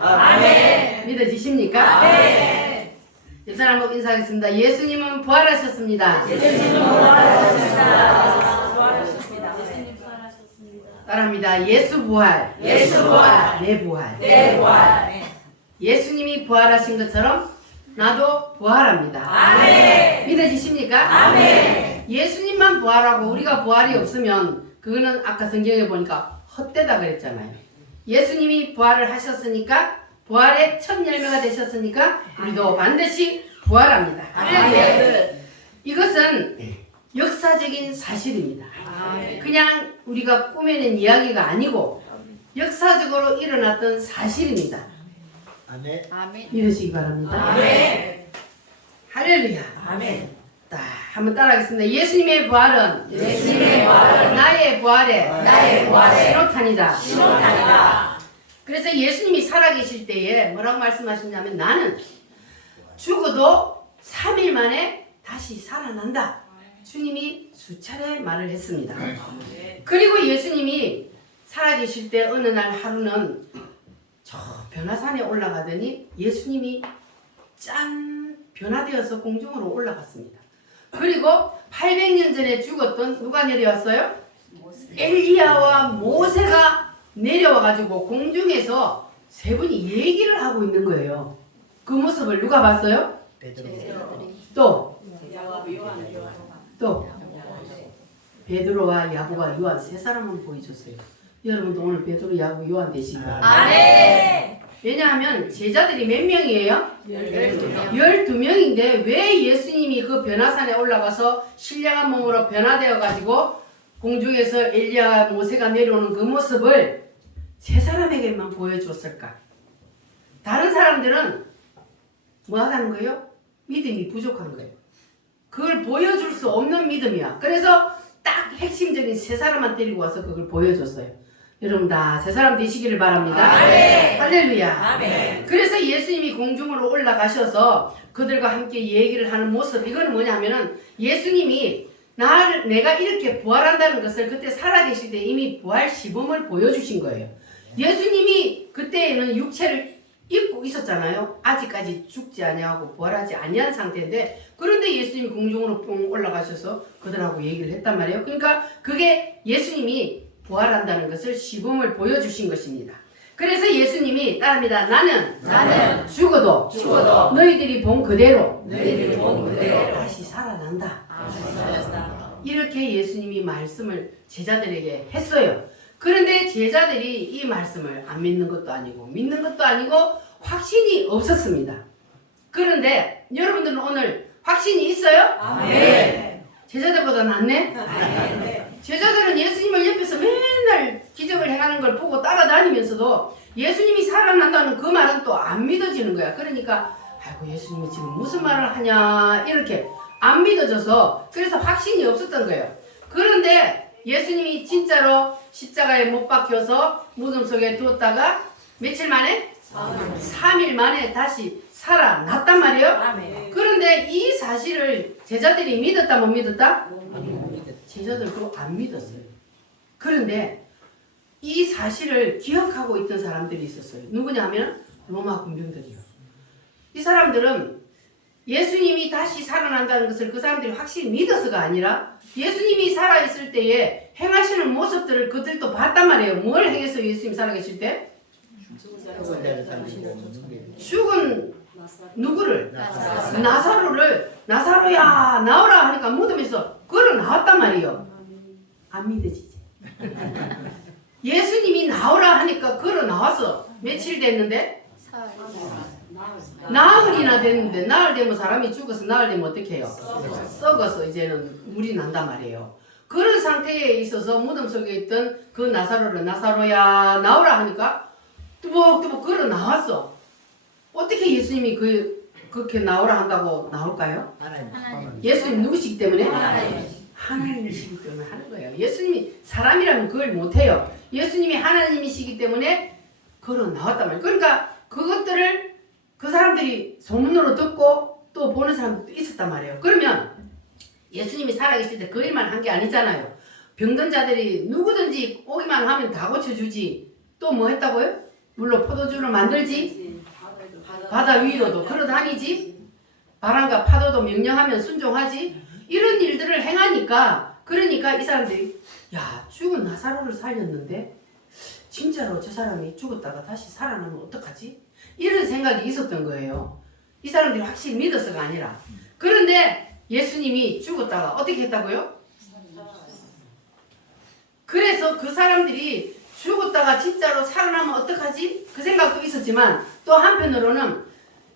아멘. 믿어지십니까? 아멘. 옆사람 한번 인사하겠습니다. 예수님은 부활하셨습니다. 예수님은 부활하셨습니다. 부활하셨습니다. 예수님 부활하셨습니다. 따라합니다. 예수 부활. 예수 부활. 내 부활. 내 부활. 예수님이 부활하신 것처럼 나도 부활합니다. 아멘. 믿어지십니까? 아멘. 예수님만 부활하고 우리가 부활이 없으면 그거는 아까 성경에 보니까 헛되다 그랬잖아요. 예수님이 부활을 하셨으니까 부활의 첫 열매가 되셨으니까 우리도 반드시 부활합니다. 아멘. 이것은 역사적인 사실입니다. 아멘. 그냥 우리가 꾸며낸 이야기가 아니고 역사적으로 일어났던 사실입니다. 아멘. 아멘. 믿으시기 바랍니다. 아멘. 할렐루야. 아멘. 한번 따라하겠습니다. 예수님의 부활은 예수님의 부활은 나의 부활의 나의 부활의 신호탄이다. 신호탄이다. 그래서 예수님이 살아계실 때에 뭐라고 말씀하셨냐면 나는 죽어도 3일 만에 다시 살아난다. 주님이 수차례 말을 했습니다. 그리고 예수님이 살아계실 때 어느 날 하루는 저 변화산에 올라가더니 예수님이 짠 변화되어서 공중으로 올라갔습니다. 그리고 800년 전에 죽었던 누가 내려왔어요? 엘리야와 모세가 내려와가지고 공중에서 세 분이 얘기를 하고 있는 거예요. 그 모습을 누가 봤어요? 베드로. 또 요한. 베드로와 야고보와 요한 세 사람은 보여줬어요. 여러분도 오늘 베드로, 야고보, 요한 되시기 바랍니다. 아멘. 왜냐하면 제자들이 몇 명이에요? 12명. 12명인데 왜 예수님이 그 변화산에 올라가서 신령한 몸으로 변화되어 가지고 공중에서 엘리야와 모세가 내려오는 그 모습을 세 사람에게만 보여줬을까? 다른 사람들은 뭐 하다는 거예요? 믿음이 부족한 거예요. 그걸 보여줄 수 없는 믿음이야. 그래서 딱 핵심적인 세 사람만 데리고 와서 그걸 보여줬어요. 여러분 다 세 사람 되시기를 바랍니다. 아멘. 할렐루야. 아멘. 그래서 예수님이 공중으로 올라가셔서 그들과 함께 얘기를 하는 모습, 이거는 뭐냐면은 예수님이 내가 이렇게 부활한다는 것을 그때 살아계실 때 이미 부활 시범을 보여주신 거예요. 예수님이 그때에는 육체를 입고 있었잖아요. 아직까지 죽지 아니하고 부활하지 아니한 상태인데, 그런데 예수님이 공중으로 뽕 올라가셔서 그들하고 얘기를 했단 말이에요. 그러니까 그게 예수님이 부활한다는 것을 시범을 보여주신 것입니다. 그래서 예수님이 따릅니다. 나는 죽어도 너희들이 본 그대로 다시 살아난다. 이렇게 예수님이 말씀을 제자들에게 했어요. 그런데 제자들이 이 말씀을 안 믿는 것도 아니고 믿는 것도 아니고 확신이 없었습니다. 그런데 여러분들은 오늘 확신이 있어요? 아멘. 제자들보다 낫네? 제자들은 예수님을 옆에서 맨날 기적을 행하는 걸 보고 따라다니면서도 예수님이 살아난다는 그 말은 또 안 믿어지는 거야. 그러니까 아이고 예수님이 지금 무슨 말을 하냐 이렇게 안 믿어져서 그래서 확신이 없었던 거예요. 그런데 예수님이 진짜로 십자가에 못 박혀서 무덤 속에 두었다가 며칠 만에? 3일 만에 다시 살아났단 말이에요. 아멘. 그런데 이 사실을 제자들이 믿었다 못 믿었다? 제자들도 안 믿었어요. 그런데 이 사실을 기억하고 있던 사람들이 있었어요. 누구냐 하면 로마 군병들이요. 이 사람들은 예수님이 다시 살아난다는 것을 그 사람들이 확실히 믿어서가 아니라 예수님이 살아있을 때에 행하시는 모습들을 그들도 봤단 말이에요. 뭘 행해서 예수님이 살아계실 때? 죽은 누구를? 나사로를 나사로야 나오라 하니까 무덤에서 걸어 나왔단 말이에요. 안 믿어지지? 예수님이 나오라 하니까 걸어 나와서 며칠 됐는데? 나흘이나 됐는데 나흘 되면 사람이 죽어서 나흘 되면 어떻게 해요? 썩어서 이제는 물이 난단 말이에요. 그런 상태에 있어서 무덤 속에 있던 그 나사로를 나사로야 나오라 하니까 뚜벅뚜벅 걸어 나왔어. 어떻게 예수님이 그렇게 나오라 한다고 나올까요? 예수님 누구시기 때문에? 하나님이시기 때문에 하는 거예요. 예수님이 사람이라면 그걸 못해요. 예수님이 하나님이시기 때문에 걸어 나왔단 말이에요. 그러니까 그것들을 그 사람들이 소문으로 듣고 또 보는 사람들도 있었단 말이에요. 그러면 예수님이 살아계실 때 그 일만 한 게 아니잖아요. 병든 자들이 누구든지 오기만 하면 다 고쳐주지. 또 뭐 했다고요? 물로 포도주를 만들지. 바다 위로도 걸어다니지. 바람과 파도도 명령하면 순종하지. 이런 일들을 행하니까 그러니까 이 사람들이 야 죽은 나사로를 살렸는데 진짜로 저 사람이 죽었다가 다시 살아나면 어떡하지? 이런 생각이 있었던 거예요. 이 사람들이 확실히 믿어서가 아니라. 그런데 예수님이 죽었다가 어떻게 했다고요? 그래서 그 사람들이 죽었다가 진짜로 살아나면 어떡하지? 그 생각도 있었지만 또 한편으로는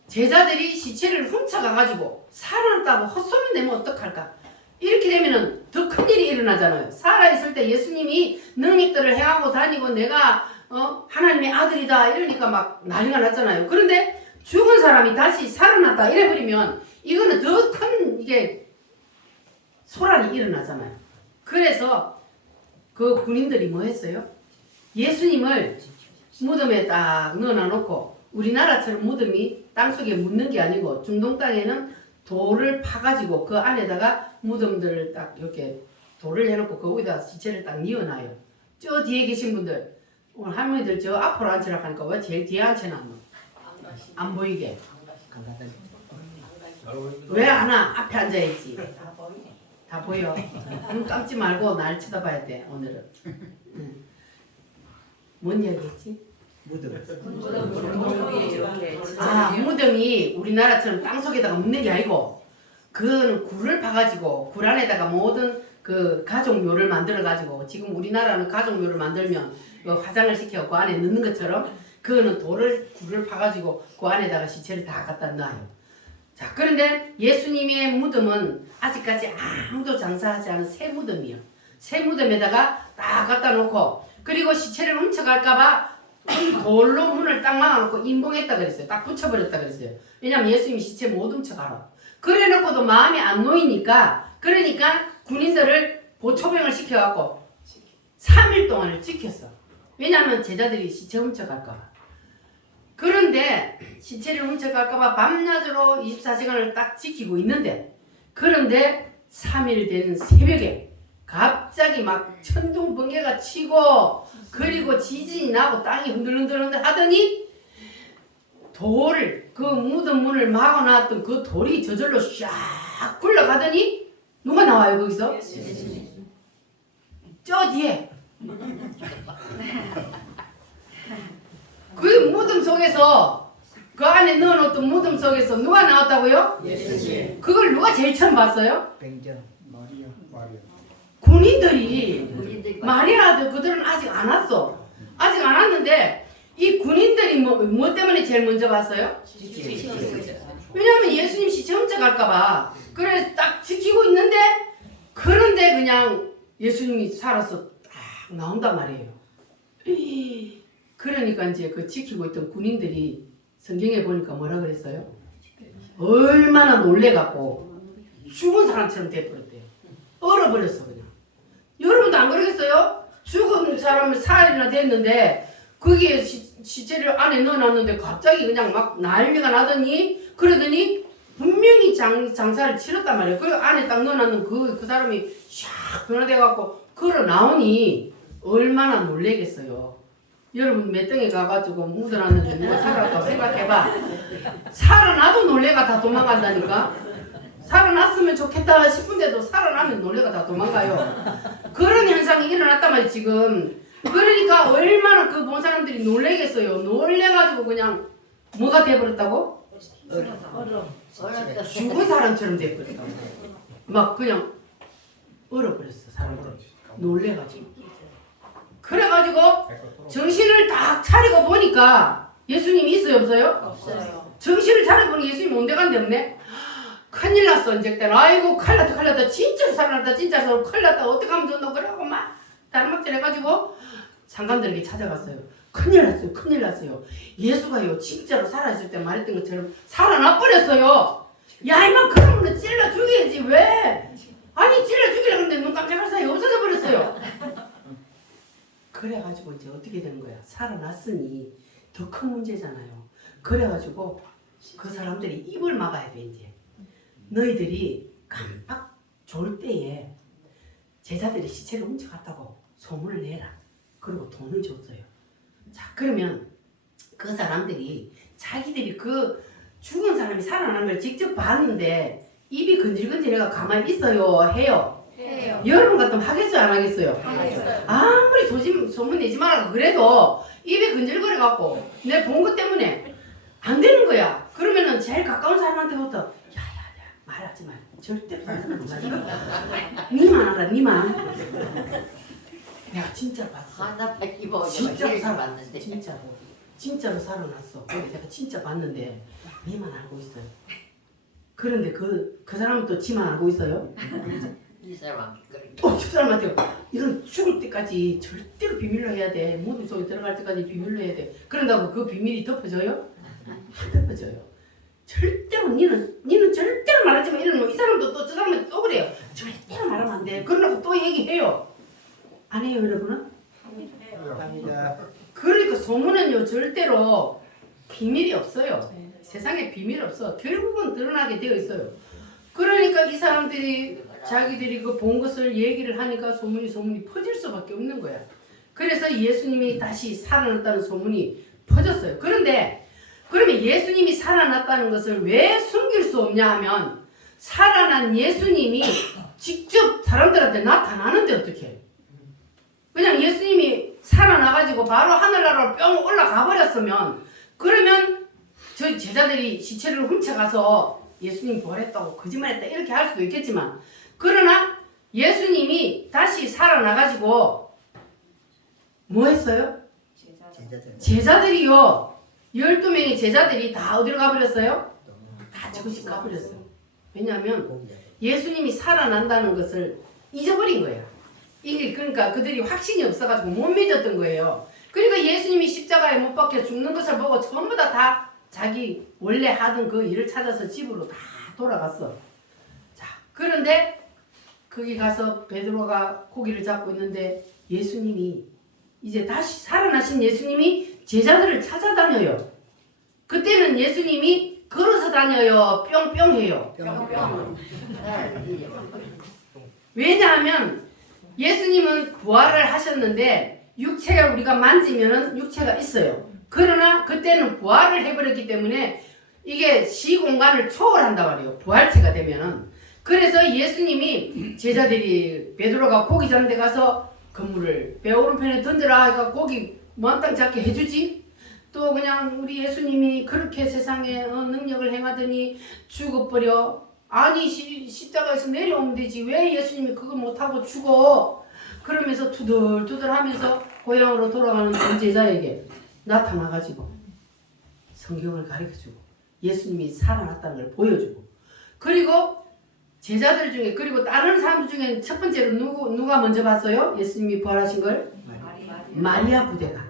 제자들이 시체를 훔쳐가가지고 살아났다고 헛소문 내면 어떡할까? 이렇게 되면은 더 큰일이 일어나잖아요. 살아있을 때 예수님이 능력들을 행하고 다니고 내가 하나님의 아들이다 이러니까 막 난리가 났잖아요. 그런데 죽은 사람이 다시 살아났다 이래버리면 이거는 더 큰 이게 소란이 일어나잖아요. 그래서 그 군인들이 뭐 했어요? 예수님을 무덤에 딱 넣어놓고 우리나라처럼 무덤이 땅속에 묻는 게 아니고 중동 땅에는 돌을 파가지고 그 안에다가 무덤들을 딱 이렇게 돌을 해놓고 거기다 시체를 딱 뉘어놔요. 저 뒤에 계신 분들 오늘 할머니들 저 앞으로 앉으라고 하니까 왜 제일 뒤에 앉혀놨노? 안 보이게. 왜 안 와? 앞에 앉아야지. 다 보여. 눈 감지 말고 날 쳐다봐야 돼 오늘은. 뭔 이야기했지? 무덤이 우리나라처럼 땅속에다가 묻는 게 아니고 그 굴을 파가지고 굴 안에다가 모든 그 가족묘를 만들어가지고 지금 우리나라는 가족묘를 만들면 화장을 시켜 그 안에 넣는 것처럼 그거는 굴을 파가지고 그 안에다가 시체를 다 갖다 놔요. 자, 그런데 예수님의 무덤은 아직까지 아무도 장사하지 않은 새 무덤이에요. 새 무덤에다가 딱 갖다 놓고 그리고 시체를 훔쳐갈까봐 돌로 문을 딱 막아놓고 임봉했다 그랬어요. 딱 붙여버렸다 그랬어요. 왜냐면 예수님이 시체 못 훔쳐가라. 그래 놓고도 마음이 안 놓이니까 그러니까 군인들을 보초병을 시켜갖고 3일 동안을 지켰어. 왜냐면 제자들이 시체 훔쳐갈까봐. 그런데 시체를 훔쳐갈까봐 밤낮으로 24시간을 딱 지키고 있는데 그런데 3일 된 새벽에 갑자기 막 천둥 번개가 치고 그리고 지진이 나고 땅이 흔들흔들 하더니 돌을 그 무덤 문을 막아놨던 그 돌이 저절로 샥 굴러가더니 누가 나와요 거기서? 저 뒤에 그 무덤 속에서 그 안에 넣어놓던 무덤 속에서 누가 나왔다고요? 예수님. 그걸 누가 제일 처음 봤어요? 뱅전 마리아. 군인들이. 마리아도 그들은 아직 안 왔어. 아직 안 왔는데 이 군인들이 뭐 때문에 제일 먼저 봤어요? 왜냐하면 예수님 시체 훔쳐갈까봐 그래 딱 지키고 있는데 그런데 그냥 예수님이 살아서 딱 나온단 말이에요. 그러니까 이제 그 지키고 있던 군인들이 성경에 보니까 뭐라 그랬어요? 얼마나 놀래갖고 죽은 사람처럼 돼버렸대요. 얼어버렸어 그냥. 여러분도 안 그러겠어요? 죽은 사람을 4일이나 됐는데 거기에 시체를 안에 넣어놨는데 갑자기 그냥 막 난리가 나더니 그러더니 분명히 장사를 치렀단 말이에요. 그 안에 딱 넣어놨는 그 사람이 샥 변화돼갖고 걸어 나오니 얼마나 놀래겠어요. 여러분 맷덩에 가가지고 묻어놨는데 누가 살아났다고 생각해봐. 살아나도 놀래가 다 도망간다니까. 살아났으면 좋겠다 싶은데도 살아나면 놀래가 다 도망가요. 그런 현상이 일어났단 말이에요 지금. 그러니까 얼마나 그 본 사람들이 놀래겠어요. 놀래가지고 그냥 뭐가 돼버렸다고? 죽은 사람처럼 돼버렸다고. 막 그냥 얼어버렸어 사람들. 놀래가지고. 그래가지고 정신을 딱 차리고 보니까 예수님이 있어요 없어요? 없어요. 정신을 차려보니 예수님이 온데 간데 없네. 큰일 났어 이제 때는. 아이고 큰일 났다 진짜로 살아났다 진짜로 큰일 났다 어떡하면 좋노 그러고 막 단막질 해가지고 상관들에게 찾아갔어요. 큰일 났어요. 예수가요 진짜로 살아있을 때 말했던 것처럼 살아나 버렸어요. 야 이만 그러면 찔러 죽여야지 왜? 아니 찔러 죽이려고 했는데 눈 깜짝할 사이 없어져 버렸어요. 그래가지고 이제 어떻게 되는 거야? 살아났으니 더 큰 문제잖아요. 그래가지고 그 사람들이 입을 막아야 돼 이제. 너희들이 깜빡 졸 때에 제자들이 시체를 훔쳐갔다고 소문을 내라. 그리고 돈을 줬어요. 자 그러면 그 사람들이 자기들이 그 죽은 사람이 살아난 걸 직접 봤는데 입이 건질건질해가 가만히 있어요 해요? 해요. 여러분 같으면 하겠어요 안 하겠어요? 하겠어요. 아무리 소문 내지 말라고 그래도 입이 건질거려 갖고 내 본 것 때문에 안 되는 거야. 그러면은 제일 가까운 사람한테부터 야야야 말하지 마. 절대로 말하지 마. 니만 알아 니만. 내가 진짜 봤어. 하나밖에 못 진짜로 제일 살아. 봤는데. 진짜로 살아났어. 내가 진짜 봤는데 니만 알고 있어요. 그런데 그 사람은 또 지만 알고 있어요. 이 사람 그렇게. 저 사람한테 이건 죽을 때까지 절대로 비밀로 해야 돼. 무덤 속에 들어갈 때까지 비밀로 해야 돼. 그런다고 그 비밀이 덮어져요? 안 덮어져요. 절대로 니는 절대로 말하지 마. 이러면 이 사람도 또 저 사람한테 또 그래요. 절대로 말하면 안 돼. 그러고 또 얘기해요. 안 해요 여러분은? 합니다. 그러니까 소문은요 절대로 비밀이 없어요. 세상에 비밀 없어. 결국은 드러나게 되어 있어요. 그러니까 이 사람들이 자기들이 그 본 것을 얘기를 하니까 소문이 퍼질 수밖에 없는 거야. 그래서 예수님이 다시 살아났다는 소문이 퍼졌어요. 그런데 그러면 예수님이 살아났다는 것을 왜 숨길 수 없냐 하면 살아난 예수님이 직접 사람들한테 나타나는데 어떡해. 그냥 예수님이 살아나가지고 바로 하늘나라로 뿅 올라가 버렸으면 그러면 저희 제자들이 시체를 훔쳐가서 예수님 부활했다고 거짓말했다 이렇게 할 수도 있겠지만 그러나 예수님이 다시 살아나가지고 뭐 했어요? 제자들이요 12명의 제자들이 다 어디로 가버렸어요? 다 저것이 가버렸어요. 왜냐하면 예수님이 살아난다는 것을 잊어버린 거야. 이게 그러니까 그들이 확신이 없어가지고 못 믿었던 거예요. 그러니까 예수님이 십자가에 못 박혀 죽는 것을 보고 전부 다 자기 원래 하던 그 일을 찾아서 집으로 다 돌아갔어. 자, 그런데 거기 가서 베드로가 고기를 잡고 있는데 예수님이 이제 다시 살아나신 예수님이 제자들을 찾아다녀요. 그때는 예수님이 걸어서 다녀요. 뿅뿅 해요. 왜냐하면 예수님은 부활을 하셨는데 육체가 우리가 만지면은 육체가 있어요. 그러나 그때는 부활을 해버렸기 때문에 이게 시공간을 초월한다 말이에요. 부활체가 되면은. 그래서 예수님이 제자들이 베드로가 고기 잡는 데 가서 그물을 배 오른편에 던져라 하니까 고기 몽땅 잡게 해주지. 또 그냥 우리 예수님이 그렇게 세상에 능력을 행하더니 죽어버려. 아니 십자가에서 내려오면 되지. 왜 예수님이 그걸 못하고 죽어? 그러면서 투덜투덜 하면서 고향으로 돌아가는 전 제자에게 나타나가지고 성경을 가르쳐주고 예수님이 살아났다는 걸 보여주고 그리고 제자들 중에 그리고 다른 사람들 중에 첫 번째로 누가 먼저 봤어요? 예수님이 부활하신 걸? 마리아 부대가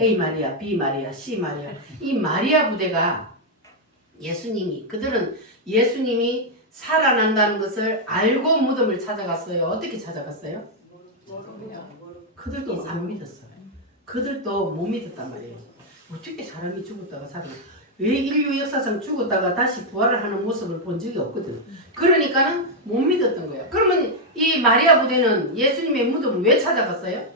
A 마리아, B 마리아, C 마리아 이 마리아 부대가 그들은 예수님이 살아난다는 것을 알고 무덤을 찾아갔어요. 어떻게 찾아갔어요? 그들도 안 믿었어요. 그들도 못 믿었단 말이에요. 어떻게 사람이 죽었다가 살아? 왜 인류 역사상 죽었다가 다시 부활을 하는 모습을 본 적이 없거든. 그러니까는 못 믿었던 거예요. 그러면 이 마리아 부대는 예수님의 무덤을 왜 찾아갔어요?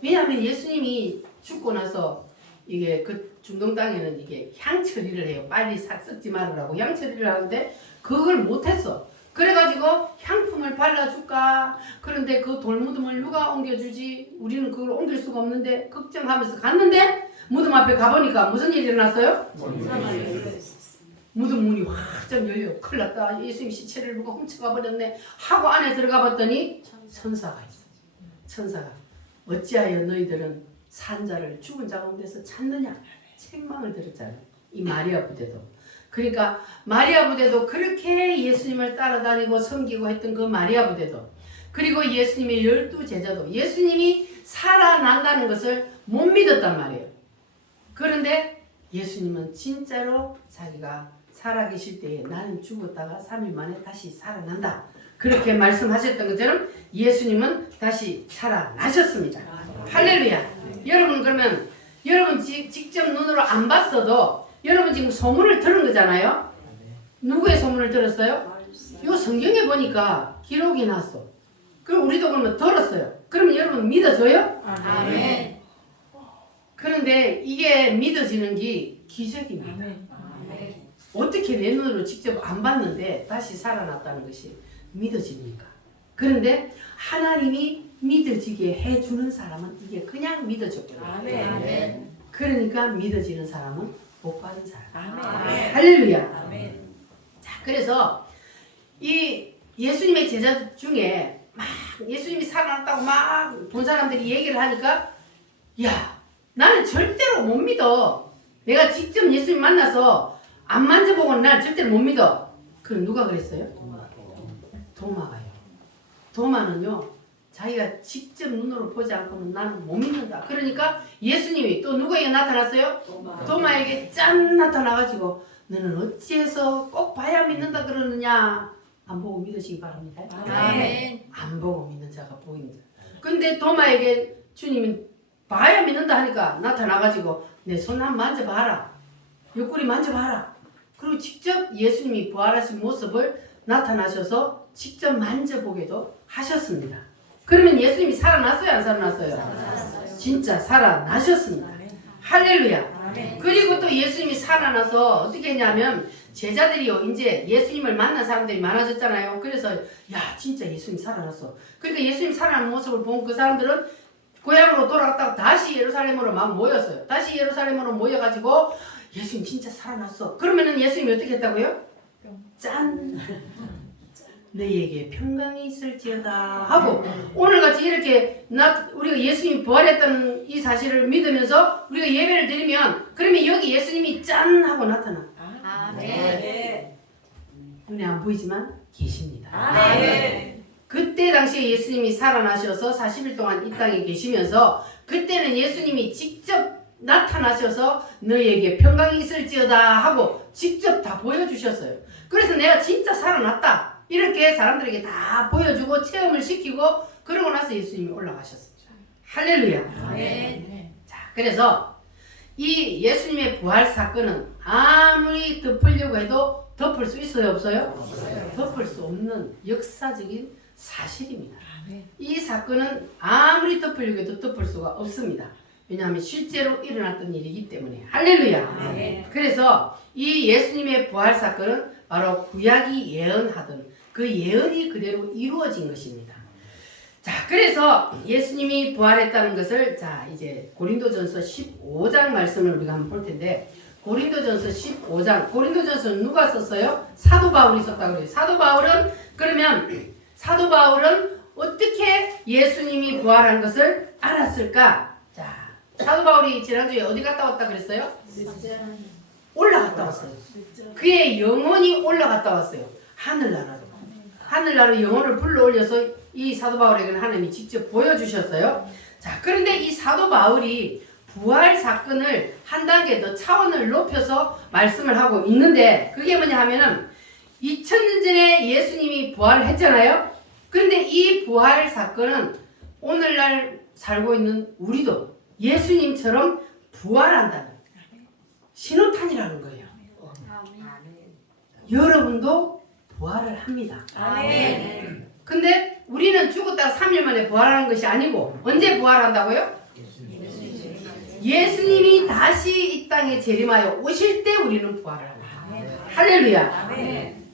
왜냐하면 예수님이 죽고 나서 이게 그 중동 땅에는 이게 향 처리를 해요. 빨리 썩지 말으라고 향 처리를 하는데 그걸 못했어. 그래가지고 향품을 발라줄까? 그런데 그 돌무덤을 누가 옮겨주지? 우리는 그걸 옮길 수가 없는데 걱정하면서 갔는데 무덤 앞에 가보니까 무슨 일이 일어났어요? 무덤 문이 확 열려. 큰일 났다. 예수님 시체를 누가 훔쳐가 버렸네 하고 안에 들어가 봤더니 천사가 있어. 천사가 어찌하여 너희들은 산자를 죽은 자 가운데서 찾느냐? 책망을 들었잖아요. 이 마리아 부대도. 그러니까 마리아 부대도 그렇게 예수님을 따라다니고 섬기고 했던 그 마리아 부대도 그리고 예수님의 12제자도 예수님이 살아난다는 것을 못 믿었단 말이에요. 그런데 예수님은 진짜로 자기가 살아계실 때에 나는 죽었다가 3일 만에 다시 살아난다. 그렇게 말씀하셨던 것처럼 예수님은 다시 살아나셨습니다. 할렐루야. 여러분 그러면 여러분 직접 눈으로 안 봤어도 여러분 지금 소문을 들은 거잖아요. 누구의 소문을 들었어요? 이 성경에 보니까 기록이 났어. 그럼 우리도 그러면 들었어요. 그럼 여러분 믿어줘요? 아멘. 그런데 이게 믿어지는 게 기적입니다. 어떻게 내 눈으로 직접 안 봤는데 다시 살아났다는 것이 믿어집니까? 그런데 하나님이 믿어지게 해주는 사람은 이게 그냥 믿어졌거든요. 그러니까 믿어지는 사람은 복 받은 사람. 할렐루야. 자, 그래서 이 예수님의 제자 중에 막 예수님이 살아났다고 막 본 사람들이 얘기를 하니까 야, 나는 절대로 못 믿어. 내가 직접 예수님 만나서 안 만져보고는 난 절대로 못 믿어. 그럼 누가 그랬어요? 도마가요. 도마는요, 자기가 직접 눈으로 보지 않고는 나는 못 믿는다. 그러니까 예수님이 또 누구에게 나타났어요? 도마에게 짠 나타나가지고 너는 어찌해서 꼭 봐야 믿는다 그러느냐? 안 보고 믿으시기 바랍니다. 안 보고 믿는 자가 보이는 자. 근데 도마에게 주님이 봐야 믿는다 하니까 나타나가지고 내 손 한번 만져봐라. 옆구리 만져봐라. 그리고 직접 예수님이 부활하신 모습을 나타나셔서 직접 만져보게도 하셨습니다. 그러면 예수님이 살아났어요? 안 살아났어요? 진짜 살아나셨습니다. 할렐루야. 그리고 또 예수님이 살아나서 어떻게 했냐면 제자들이요 이제 예수님을 만난 사람들이 많아졌잖아요. 그래서 야 진짜 예수님 살아났어. 그러니까 예수님 살아나는 모습을 본 그 사람들은 고향으로 돌아갔다가 다시 예루살렘으로 막 모였어요. 다시 예루살렘으로 모여가지고 예수님 진짜 살아났어. 그러면은 예수님이 어떻게 했다고요? 짠! 너희에게 평강이 있을지어다 하고 오늘같이 이렇게 우리가 예수님이 부활했다는 이 사실을 믿으면서 우리가 예배를 드리면 그러면 여기 예수님이 짠 하고 나타나. 눈에 안 보이지만 계십니다. 그때 당시에 예수님이 살아나셔서 40일 동안 이 땅에 계시면서 그때는 예수님이 직접 나타나셔서 너희에게 평강이 있을지어다 하고 직접 다 보여주셨어요. 그래서 내가 진짜 살아났다 이렇게 사람들에게 다 보여주고 체험을 시키고 그러고 나서 예수님이 올라가셨습니다. 할렐루야. 자, 그래서 이 예수님의 부활 사건은 아무리 덮으려고 해도 덮을 수 있어요? 없어요? 덮을 수 없는 역사적인 사실입니다. 이 사건은 아무리 덮으려고 해도 덮을 수가 없습니다. 왜냐하면 실제로 일어났던 일이기 때문에. 할렐루야. 그래서 이 예수님의 부활 사건은 바로 구약이 예언하던 그 예언이 그대로 이루어진 것입니다. 자, 그래서 예수님이 부활했다는 것을 자 이제 고린도전서 15장 말씀을 우리가 한번 볼 텐데 고린도전서 15장 고린도전서는 누가 썼어요? 사도 바울이 썼다고 그래요. 사도 바울은 어떻게 예수님이 부활한 것을 알았을까? 자, 사도 바울이 지난주에 어디 갔다 왔다 그랬어요? 올라갔다 왔어요. 그의 영혼이 올라갔다 왔어요. 하늘나라로 영혼을 불러 올려서 이 사도 바울에게는 하나님이 직접 보여주셨어요. 자, 그런데 이 사도 바울이 부활 사건을 한 단계 더 차원을 높여서 말씀을 하고 있는데 그게 뭐냐 하면은 2000년 전에 예수님이 부활을 했잖아요. 그런데 이 부활 사건은 오늘날 살고 있는 우리도 예수님처럼 부활한다는 신호탄이라는 거예요. 여러분도 부활을 합니다. 근데 우리는 죽었다가 3일 만에 부활하는 것이 아니고 언제 부활한다고요? 예수님이 다시 이 땅에 재림하여 오실 때 우리는 부활을 합니다. 할렐루야.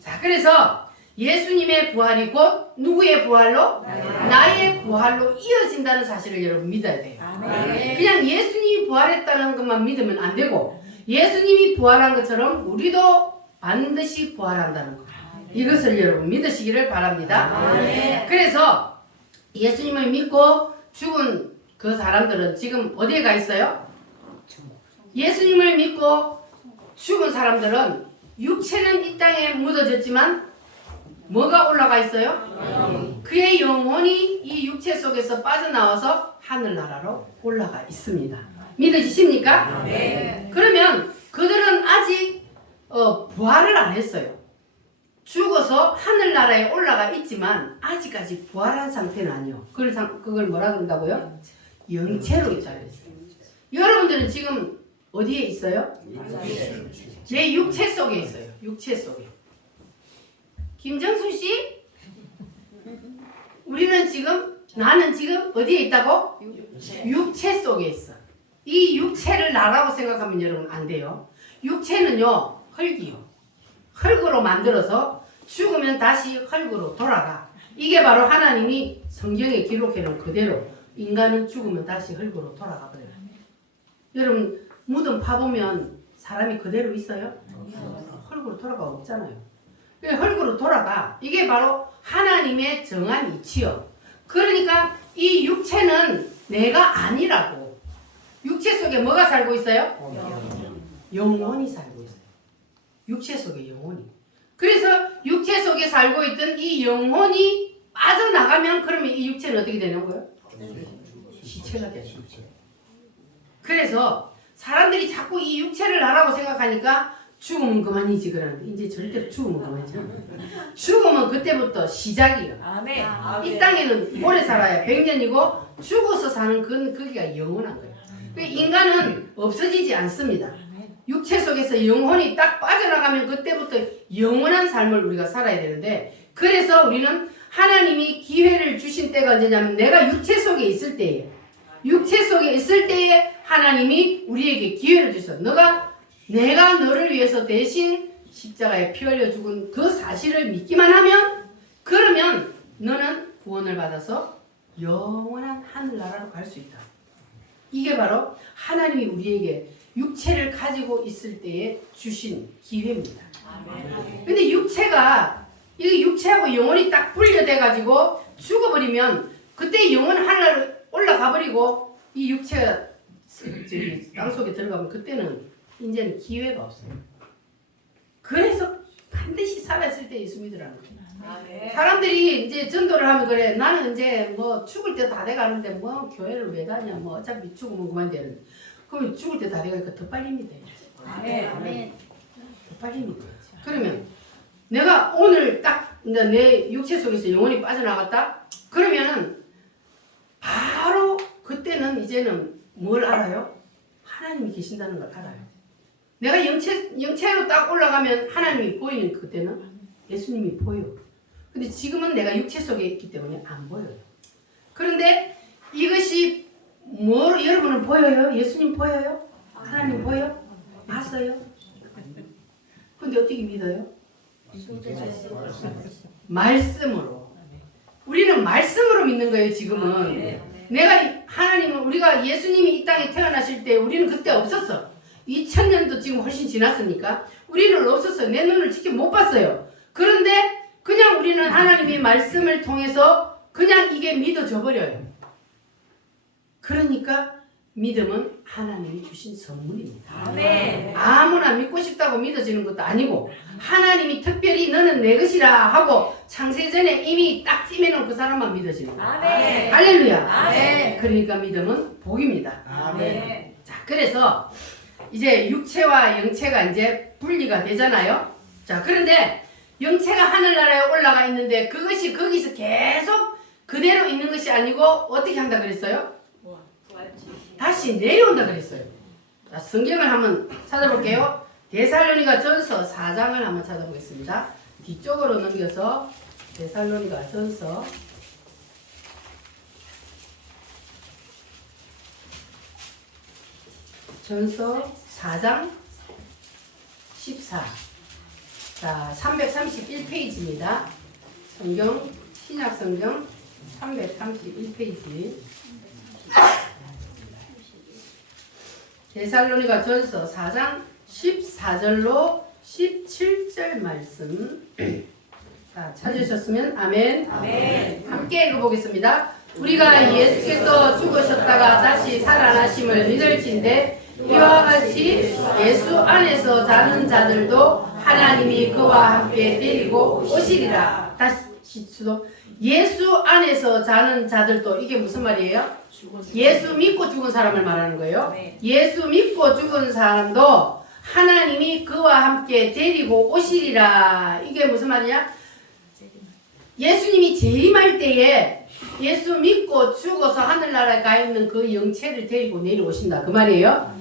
자, 그래서 예수님의 부활이 곧 누구의 부활로? 나의 부활로 이어진다는 사실을 여러분 믿어야 돼요. 그냥 예수님이 부활했다는 것만 믿으면 안 되고 예수님이 부활한 것처럼 우리도 반드시 부활한다는 것. 이것을 여러분 믿으시기를 바랍니다. 그래서 예수님을 믿고 죽은 그 사람들은 지금 어디에 가 있어요? 예수님을 믿고 죽은 사람들은 육체는 이 땅에 묻어졌지만 뭐가 올라가 있어요? 그의 영혼이 이 육체 속에서 빠져나와서 하늘나라로 올라가 있습니다. 믿으십니까? 그러면 그들은 아직 부활을 안 했어요. 죽어서 하늘나라에 올라가 있지만 아직까지 부활한 상태는 아니에요. 그걸 뭐라 그런다고요? 영체로 있다고 했어요. 여러분들은 지금 어디에 있어요? 제 육체 속에 있어요. 육체 속에. 김정수 씨? 나는 지금 어디에 있다고? 육체 속에 있어. 이 육체를 나라고 생각하면 여러분 안 돼요. 육체는요 흙이요. 흙으로 만들어서 죽으면 다시 흙으로 돌아가. 이게 바로 하나님이 성경에 기록해 놓은 그대로 인간은 죽으면 다시 흙으로 돌아가 버려요. 여러분 무덤 파보면 사람이 그대로 있어요? 흙으로 돌아가 없잖아요. 흙으로 돌아가. 이게 바로 하나님의 정한 이치요. 그러니까 이 육체는 내가 아니라고. 육체 속에 뭐가 살고 있어요? 영혼이 살고 있어요. 육체 속에 영혼이. 그래서 육체 속에 살고 있던 이 영혼이 빠져나가면 그러면 이 육체는 어떻게 되는 거예요? 시체가 되는 거예요. 그래서 사람들이 자꾸 이 육체를 나라고 생각하니까 죽으면 그만이지 그러는데 이제 절대로 죽으면 그만이지. 죽으면 그때부터 시작이에요. 아멘. 이 땅에는 오래 살아야 100년이고 죽어서 사는 그게 영원한 거예요. 인간은 없어지지 않습니다. 육체 속에서 영혼이 딱 빠져나가면 그때부터 영원한 삶을 우리가 살아야 되는데 그래서 우리는 하나님이 기회를 주신 때가 언제냐면 내가 육체 속에 있을 때예요. 육체 속에 있을 때에 하나님이 우리에게 기회를 주셔. 내가 너를 위해서 대신 십자가에 피 흘려 죽은 그 사실을 믿기만 하면 그러면 너는 구원을 받아서 영원한 하늘나라로 갈 수 있다. 이게 바로 하나님이 우리에게 육체를 가지고 있을 때에 주신 기회입니다. 근데 이게 육체하고 영혼이 딱 분리돼 가지고 죽어버리면 그때 영혼 하늘나라로 올라가 버리고 이 육체가 땅속에 들어가면 그때는 이제는 기회가 없어요. 그래서 반드시 살아있을 때 예수 믿으라는 거예요. 사람들이 이제 전도를 하면 그래. 나는 이제 뭐 죽을 때 다 돼가는데 뭐 교회를 왜 다냐. 뭐 어차피 죽으면 그만 되는데. 그럼 죽을 때 다 돼가니까 더 빨리 믿어야지. 더 빨리 믿어야지. 그러면 내가 오늘 딱 내 육체 속에서 영혼이 빠져나갔다? 그러면은 바로 그때는 이제는 뭘 알아요? 하나님이 계신다는 걸 알아요. 내가 영체로 딱 올라가면 하나님이 보이는 그때는 예수님이 보여. 근데 지금은 내가 육체 속에 있기 때문에 안 보여요. 그런데 이것이 여러분은 보여요? 예수님 보여요? 하나님 보여? 봤어요? 근데 어떻게 믿어요? 말씀으로. 우리는 말씀으로 믿는 거예요, 지금은. 우리가 예수님이 이 땅에 태어나실 때 우리는 그때 없었어. 2000년도 지금 훨씬 지났으니까 우리는 없었어요. 내 눈을 직접 못 봤어요. 그런데 그냥 우리는 하나님의 말씀을 통해서 그냥 이게 믿어져 버려요. 그러니까 믿음은 하나님이 주신 선물입니다. 아무나 믿고 싶다고 믿어지는 것도 아니고 하나님이 특별히 너는 내 것이라 하고 창세전에 이미 딱 찜해놓은 그 사람만 믿어지는 거예요. 할렐루야. 그러니까 믿음은 복입니다. 자, 그래서 이제 육체와 영체가 이제 분리가 되잖아요. 자, 그런데 영체가 하늘나라에 올라가 있는데 그것이 거기서 계속 그대로 있는 것이 아니고 어떻게 한다 그랬어요? 다시 내려온다 그랬어요. 자, 성경을 한번 찾아볼게요. 데살로니가 전서 4장을 한번 찾아보겠습니다. 뒤쪽으로 넘겨서 데살로니가 전서 4장 14. 자, 331페이지입니다. 신약성경 331페이지. 데살로니가 전서 4장 14절로 17절 말씀. 자, 찾으셨으면 아멘. 함께 읽어보겠습니다. 우리가 예수께서 죽으셨다가 다시 살아나심을 믿을진대 이와 같이 예수 안에서 자는 자들도 하나님이 그와 함께 데리고 오시리라. 다시 수도. 예수 안에서 자는 자들도 이게 무슨 말이에요? 예수 믿고 죽은 사람을 말하는 거예요. 예수 믿고 죽은 사람도 하나님이 그와 함께 데리고 오시리라. 이게 무슨 말이냐? 예수님이 재림할 때에 예수 믿고 죽어서 하늘나라에 가 있는 그 영체를 데리고 내려오신다. 그 말이에요.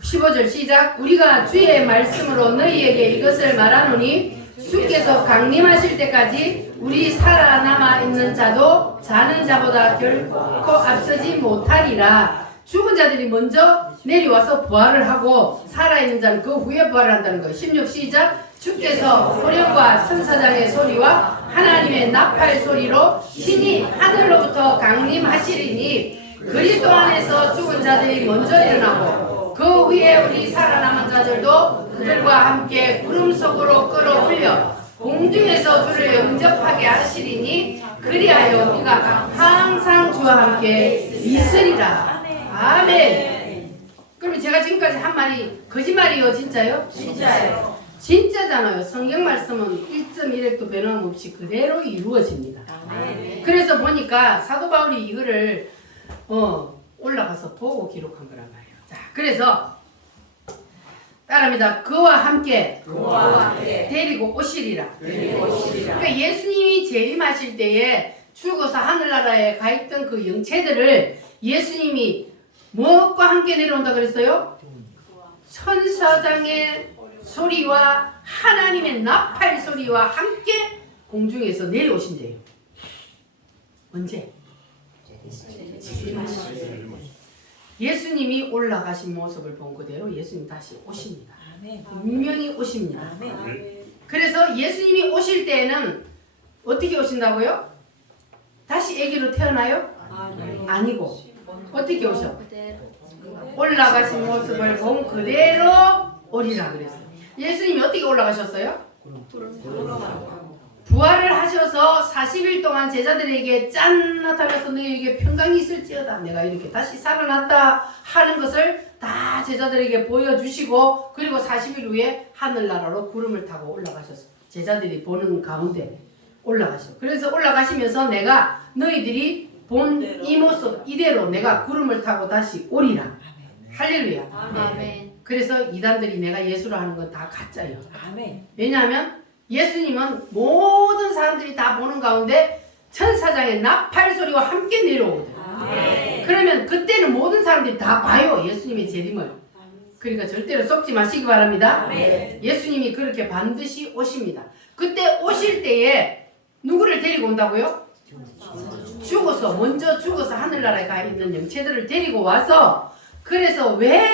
15절 시작. 우리가 주의 말씀으로 너희에게 이것을 말하노니 주께서 강림하실 때까지 우리 살아남아 있는 자도 자는 자보다 결코 앞서지 못하리라. 죽은 자들이 먼저 내려와서 부활을 하고 살아있는 자는 그 후에 부활을 한다는 거예요. 16 시작. 주께서 소령과 천사장의 소리와 하나님의 나팔 소리로 신이 하늘로부터 강림하시리니 그리스도 안에서 죽은 자들이 먼저 일어나고 그 후에 우리 살아남은 자들도 그들과 함께 구름 속으로 끌어올려 공중에서 주를 영접하게 하시리니 그리하여 우리가 항상 주와 함께 있으리라. 아멘. 그러면 제가 지금까지 한 말이 거짓말이요 진짜요? 진짜예요. 진짜잖아요. 성경 말씀은 1.1획도 변함없이 그대로 이루어집니다. 아멘. 그래서 보니까 사도 바울이 이거를 올라가서 보고 기록한 거란 말이에요. 자, 그래서 따라합니다. 그와 함께 그와 함께 데리고 오시리라. 데리고 오시리라. 그러니까 예수님이 재림하실 때에 죽어서 하늘나라에 가 있던 그 영체들을 예수님이 무엇과 함께 내려온다 그랬어요? 천사장의 소리와 하나님의 나팔 소리와 함께 공중에서 내려오신대요. 언제? 예수님이 올라가신 모습을 본 그대로 예수님 다시 오십니다. 분명히 오십니다. 그래서 예수님이 오실 때에는 어떻게 오신다고요? 다시 아기로 태어나요? 아니고 어떻게 오셔? 올라가신 모습을 본 그대로 오리라 그랬어요. 예수님이 어떻게 올라가셨어요? 부활을 하셔서 40일 동안 제자들에게 짠 나타나서 너희에게 평강이 있을지어다. 내가 이렇게 다시 살아났다 하는 것을 다 제자들에게 보여주시고 그리고 40일 후에 하늘나라로 구름을 타고 올라가셨어요. 제자들이 보는 가운데 올라가셔. 그래서 올라가시면서 내가 너희들이 본 이 모습 이대로 내가 구름을 타고 다시 오리라. 할렐루야. 아멘. 그래서 이단들이 내가 예수로 하는 건 다 가짜예요. 아멘. 왜냐하면 예수님은 모든 사람들이 다 보는 가운데 천사장의 나팔 소리와 함께 내려오거든. 아멘. 그러면 그때는 모든 사람들이 다 봐요. 예수님의 재림을. 그러니까 절대로 속지 마시기 바랍니다. 아멘. 예수님이 그렇게 반드시 오십니다. 그때 오실 때에 누구를 데리고 온다고요? 먼저 죽어서 하늘나라에 가 있는 영체들을 데리고 와서 그래서 왜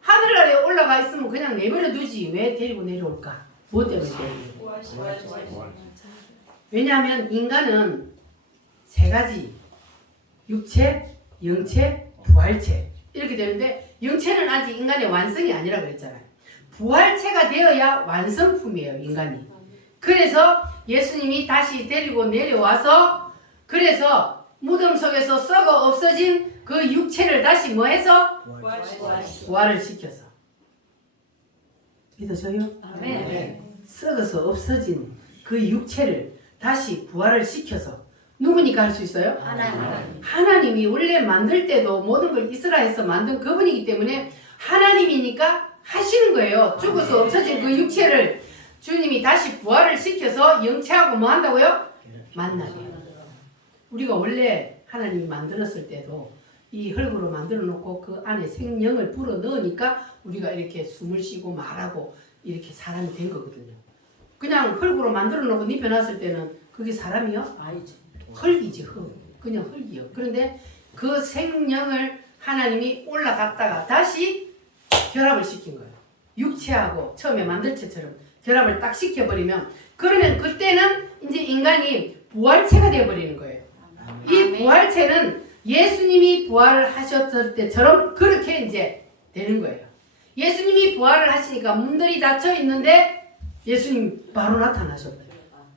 하늘나라에 올라가 있으면 그냥 내버려 두지 왜 데리고 내려올까? 뭐 때문에 데리고? 왜냐하면 인간은 세 가지 육체, 영체, 부활체 이렇게 되는데 영체는 아직 인간의 완성이 아니라 그랬잖아요. 부활체가 되어야 완성품이에요 인간이. 그래서 예수님이 다시 데리고 내려와서 그래서 무덤 속에서 썩어 없어진 그 육체를 다시 뭐 해서? 부활을 시켜서. 믿어져요? 아멘. 썩어서 없어진 그 육체를 다시 부활을 시켜서 누구니까 할 수 있어요? 하나님. 하나님이 원래 만들 때도 모든 걸 이스라엘에서 만든 그분이기 때문에 하나님이니까 하시는 거예요. 죽어서 없어진 그 육체를 주님이 다시 부활을 시켜서 영체하고 뭐 한다고요? 만나게. 우리가 원래 하나님이 만들었을 때도 이 흙으로 만들어 놓고 그 안에 생명을 불어 넣으니까 우리가 이렇게 숨을 쉬고 말하고 이렇게 사람이 된 거거든요. 그냥 흙으로 만들어 놓고 눕혀놨을 때는 그게 사람이요? 아니지. 흙이지 흙. 그냥 흙이요. 그런데 그 생명을 하나님이 올라갔다가 다시 결합을 시킨 거예요. 육체하고 처음에 만들체처럼 결합을 딱 시켜버리면 그러면 그때는 이제 인간이 부활체가 되어버리는 거예요. 이 부활체는 예수님이 부활을 하셨을 때처럼 그렇게 이제 되는 거예요. 예수님이 부활을 하시니까 문들이 닫혀 있는데 예수님 바로 나타나셨어요.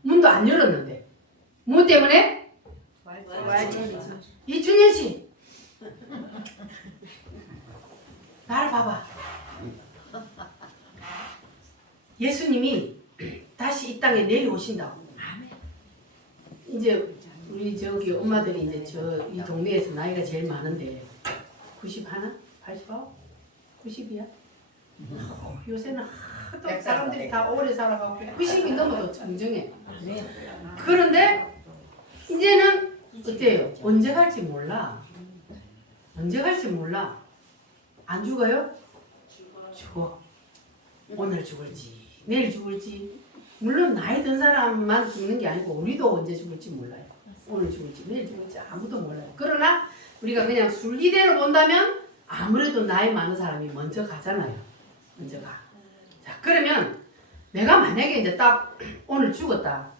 문도 안 열었는데. 뭐 때문에? 이준현 씨. 나를 봐봐. 예수님이 다시 이 땅에 내려오신다고. 이제 우리 저기 엄마들이 이제 저 이 동네에서 나이가 제일 많은데 90 하나? 89? 90이야? 요새는 하도 사람들이 다 오래 살아가고 90이 넘어도 정정해. 그런데 이제는 어때요? 언제 갈지 몰라. 언제 갈지 몰라. 안 죽어요? 죽어. 오늘 죽을지 내일 죽을지. 물론 나이 든 사람만 죽는 게 아니고 우리도 언제 죽을지 몰라요. 오늘 죽을지 내일 죽을지 아무도 몰라요. 그러나 우리가 그냥 순리대로 본다면 아무래도 나이 많은 사람이 먼저 가잖아요. 먼저 가. 자, 그러면 내가 만약에 이제 딱 오늘 죽었다.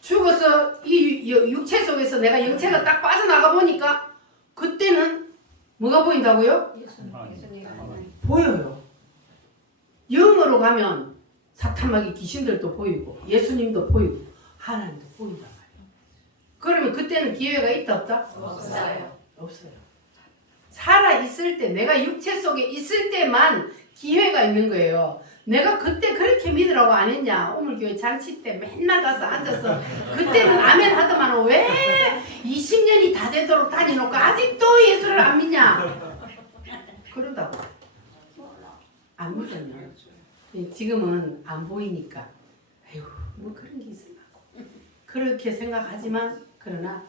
죽어서 이 육체 속에서 내가 영체가 딱 빠져나가 보니까 그때는 뭐가 보인다고요? 보여요. 영으로 가면 사탄마귀 귀신들도 보이고 예수님도 보이고 하나님도 보인단 말이에요. 그러면 그때는 기회가 있다 없다? 없어요. 없어요. 살아 있을 때 내가 육체 속에 있을 때만 기회가 있는 거예요. 내가 그때 그렇게 믿으라고 안 했냐? 오물교회 잔치 때 맨날 가서 앉아서 그때는 아멘 하더만 왜 20년이 다 되도록 다니놓고 아직도 예수를 안 믿냐? 그런다고. 안 믿으면 지금은 안 보이니까 아유 뭐 그런 게 있을까? 그렇게 생각하지만 그러나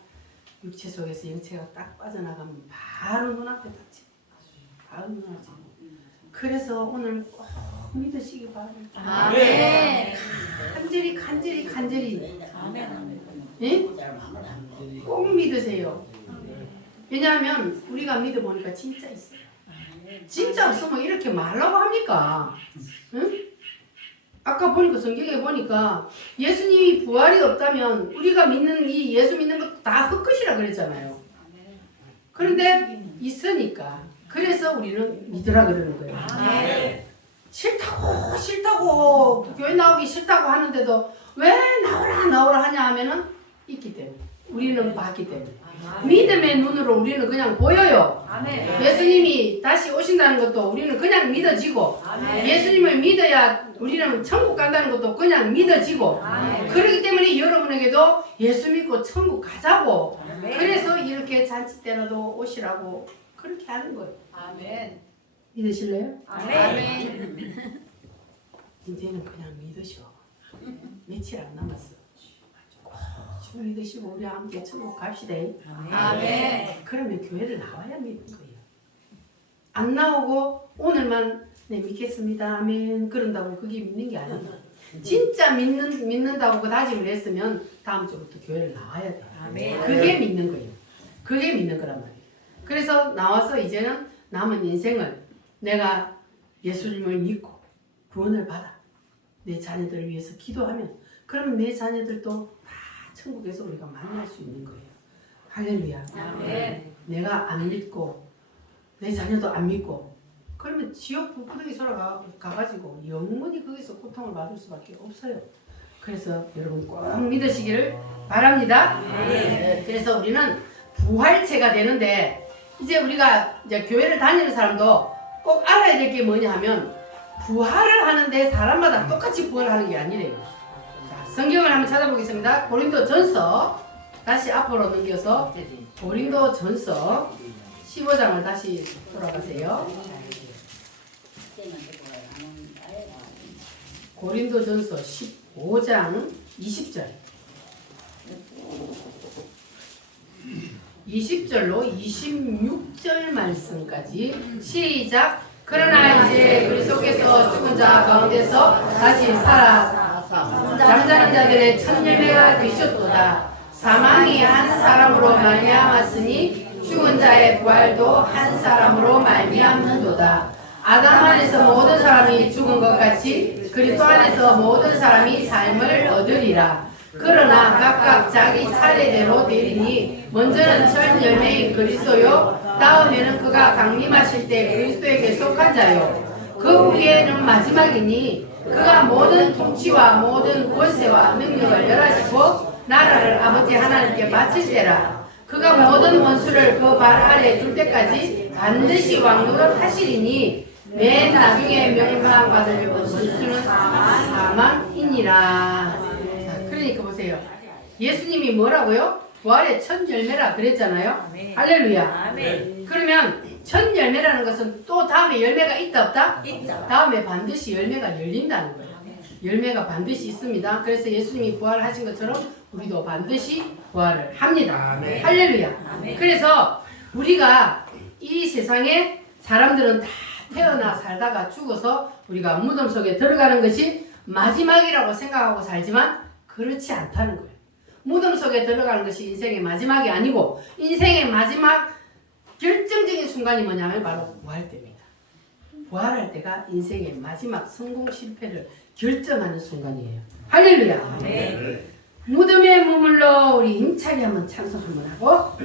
육체 속에서 영체가 딱 빠져나가면 바로 눈앞에 닥치. 바로 눈앞에. 그래서 오늘 꼭 믿으시기 바랍니다. 아멘. 간절히. 예? 꼭 믿으세요. 왜냐하면 우리가 믿어보니까 진짜 있어요. 진짜 없으면 이렇게 말라고 합니까? 응? 아까 보니까 성경에 보니까 예수님이 부활이 없다면 우리가 믿는 이 예수 믿는 것도 다 헛것이라 그랬잖아요. 그런데 있으니까 그래서 우리는 믿으라 그러는 거예요. 싫다고 교회 나오기 싫다고 하는데도 왜 나오라 하냐 하면은 있기 때문에 우리는 봤기 때문에 믿음의 눈으로 우리는 그냥 보여요. 예수님이 다시 오신다는 것도 우리는 그냥 믿어지고 예수님을 믿어야 우리는 천국 간다는 것도 그냥 믿어지고 그렇기 때문에 여러분에게도 예수 믿고 천국 가자고 그래서 이렇게 잔치 때라도 오시라고 그렇게 하는 거예요. 믿으실래요? 이제는 그냥 믿으셔. 며칠 안 남았어. 쭉 믿으시고 우리 함께 천국 갑시다. 그러면 교회를 나와야 믿는 거예요. 안 나오고 오늘만 네 믿겠습니다. 아멘. 그런다고 그게 믿는 게 아니에요. 진짜 믿는다고 그 다짐을 했으면 다음 주부터 교회를 나와야 돼요. 그게 믿는 거예요. 그게 믿는 거란 말이에요. 그래서 나와서 이제는 남은 인생을 내가 예수님을 믿고 구원을 받아 내 자녀들을 위해서 기도하면 그러면 내 자녀들도 다 천국에서 우리가 만날 수 있는 거예요. 할렐루야. 내가 안 믿고 내 자녀도 안 믿고 그러면 지옥 불구덩이 가가지고 영원히 거기서 고통을 받을 수밖에 없어요. 그래서 여러분 꼭 믿으시기를 바랍니다. 그래서 우리는 부활체가 되는데 이제 우리가 이제 교회를 다니는 사람도 꼭 알아야 될 게 뭐냐 하면 부활을 하는데 사람마다 똑같이 부활하는 게 아니래요. 자, 성경을 한번 찾아보겠습니다. 고린도전서 다시 앞으로 넘겨서 고린도전서 15장을 다시 돌아가세요. 고린도전서 15장 20절 20절로 26절 말씀까지 시작. 그러나 이제 우리 속에서 죽은 자 가운데서 다시 살아 잠자는 자들의 첫 열매가 되셨도다. 사망이 한 사람으로 말미암았으니 죽은 자의 부활도 한 사람으로 말미암는도다. 아담 안에서 모든 사람이 죽은 것 같이 그리스도 안에서 모든 사람이 삶을 얻으리라. 그러나 각각 자기 차례대로 되리니 먼저는 첫 열매인 그리스도요 다음에는 그가 강림하실 때 그리스도에게 속한 자요 그 후에는 마지막이니 그가 모든 통치와 모든 권세와 능력을 멸하시고 나라를 아버지 하나님께 바칠 때라. 그가 모든 원수를 그 발 아래 둘 때까지 반드시 왕노릇 하시리니 맨 나중에 멸망받을 원수는 사망이니라. 그러니까 보세요. 예수님이 뭐라고요? 부활의 첫 열매라 그랬잖아요. 할렐루야. 그러면 첫 열매라는 것은 또 다음에 열매가 있다 없다? 다음에 반드시 열매가 열린다는 거예요. 열매가 반드시 있습니다. 그래서 예수님이 부활하신 것처럼 우리도 반드시 부활을 합니다. 할렐루야. 그래서 우리가 이 세상에 사람들은 다 태어나 살다가 죽어서 우리가 무덤 속에 들어가는 것이 마지막이라고 생각하고 살지만 그렇지 않다는 거예요. 무덤 속에 들어가는 것이 인생의 마지막이 아니고 인생의 마지막 결정적인 순간이 뭐냐면 바로 부활 때입니다. 부활할 때가 인생의 마지막 성공 실패를 결정하는 순간이에요. 할렐루야. 네. 무덤에 머물러 우리 힘차게 한번 찬송 한번 하고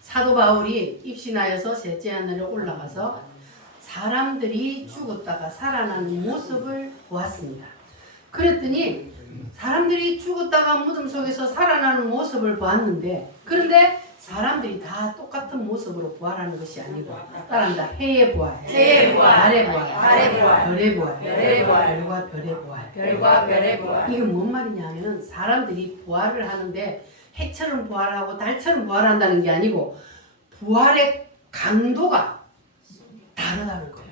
사도 바울이 입신하여서 셋째 하늘에 올라가서 사람들이 죽었다가 살아나는 모습을 보았습니다. 그랬더니 사람들이 죽었다가 무덤 속에서 살아나는 모습을 보았는데, 그런데 사람들이 다 똑같은 모습으로 부활하는 것이 아니고 따라합니다. 해의 부활, 해의 부활, 달의 부활, 달의 부활, 별의 부활, 별의 부활, 별과 별의 부활. 별과 별의 부활. 이게 뭔 말이냐면 사람들이 부활을 하는데 해처럼 부활하고 달처럼 부활한다는 게 아니고 부활의 강도가 다르다는 거예요.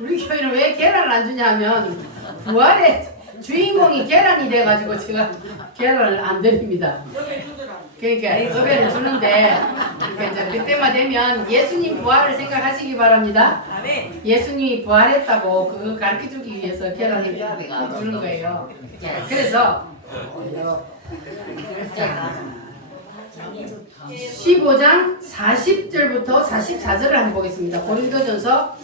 우리 교회는 왜 계란을 안 주냐면 부활의 주인공이 계란이 돼가지고 제가 계란을 안 드립니다. 그러니까 섭외를 주는데, 그러니까 이제 그때만 되면 예수님 부활을 생각하시기 바랍니다. 예수님이 부활했다고 그거 가르쳐주기 위해서 계란을 주는 거예요. 그래서 15장 40절부터 44절을 한번 보겠습니다. 고린도전서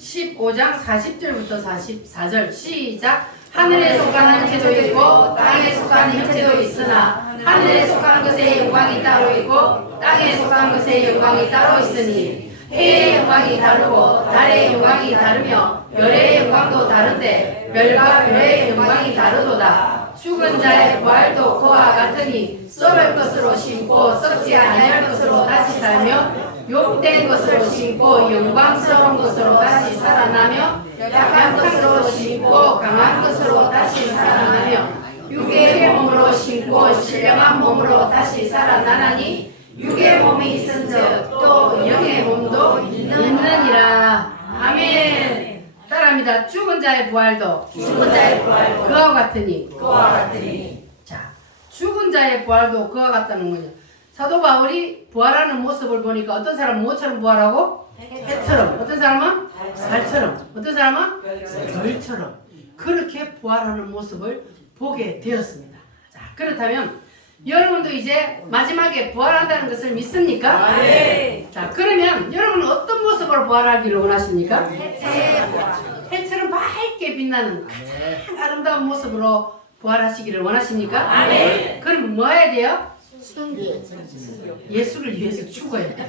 15장 40절부터 44절 시작. 하늘에 속하는 형체도 있고 땅에 속하는 형체도 있으나 하늘에 속하는 것의 영광이 따로 있고 땅에 속하는 것의 영광이 따로 있으니 해의 영광이 다르고 달의 영광이 다르며 별의 영광도 다른데 별과 별의 영광이 다르도다. 죽은 자의 부활도 그와 같으니 썩을 것으로 심고 썩지 아니할 것으로 다시 살며 욕된 것으로 심고 영광스러운 것으로 다시 살아나며 약한 것으로 심고 강한 것으로 다시 살아나며 육의 몸으로 심고 신령한 몸으로 다시 살아나나니 육의 몸이 있은즉 또 영의 몸도 있느니라. 아멘. 따라합니다. 죽은 자의 부활도 그와 같으니. 자, 죽은 자의 부활도 그와 같다는 거냐. 사도 바울이 부활하는 모습을 보니까 어떤 사람은 뭐처럼 부활하고? 해처럼. 어떤 사람은? 달처럼. 어떤 사람은? 별처럼. 그렇게 부활하는 모습을 보게 되었습니다. 자, 그렇다면 여러분도 이제 마지막에 부활한다는 것을 믿습니까? 네. 자, 그러면 여러분은 어떤 모습으로 부활하기를 원하십니까? 해체 부활. 해처럼 밝게 빛나는 가장 아름다운 모습으로 부활하시기를 원하십니까? 아멘. 그럼 뭐 해야 돼요? 예수를 위해서 죽어야 돼요.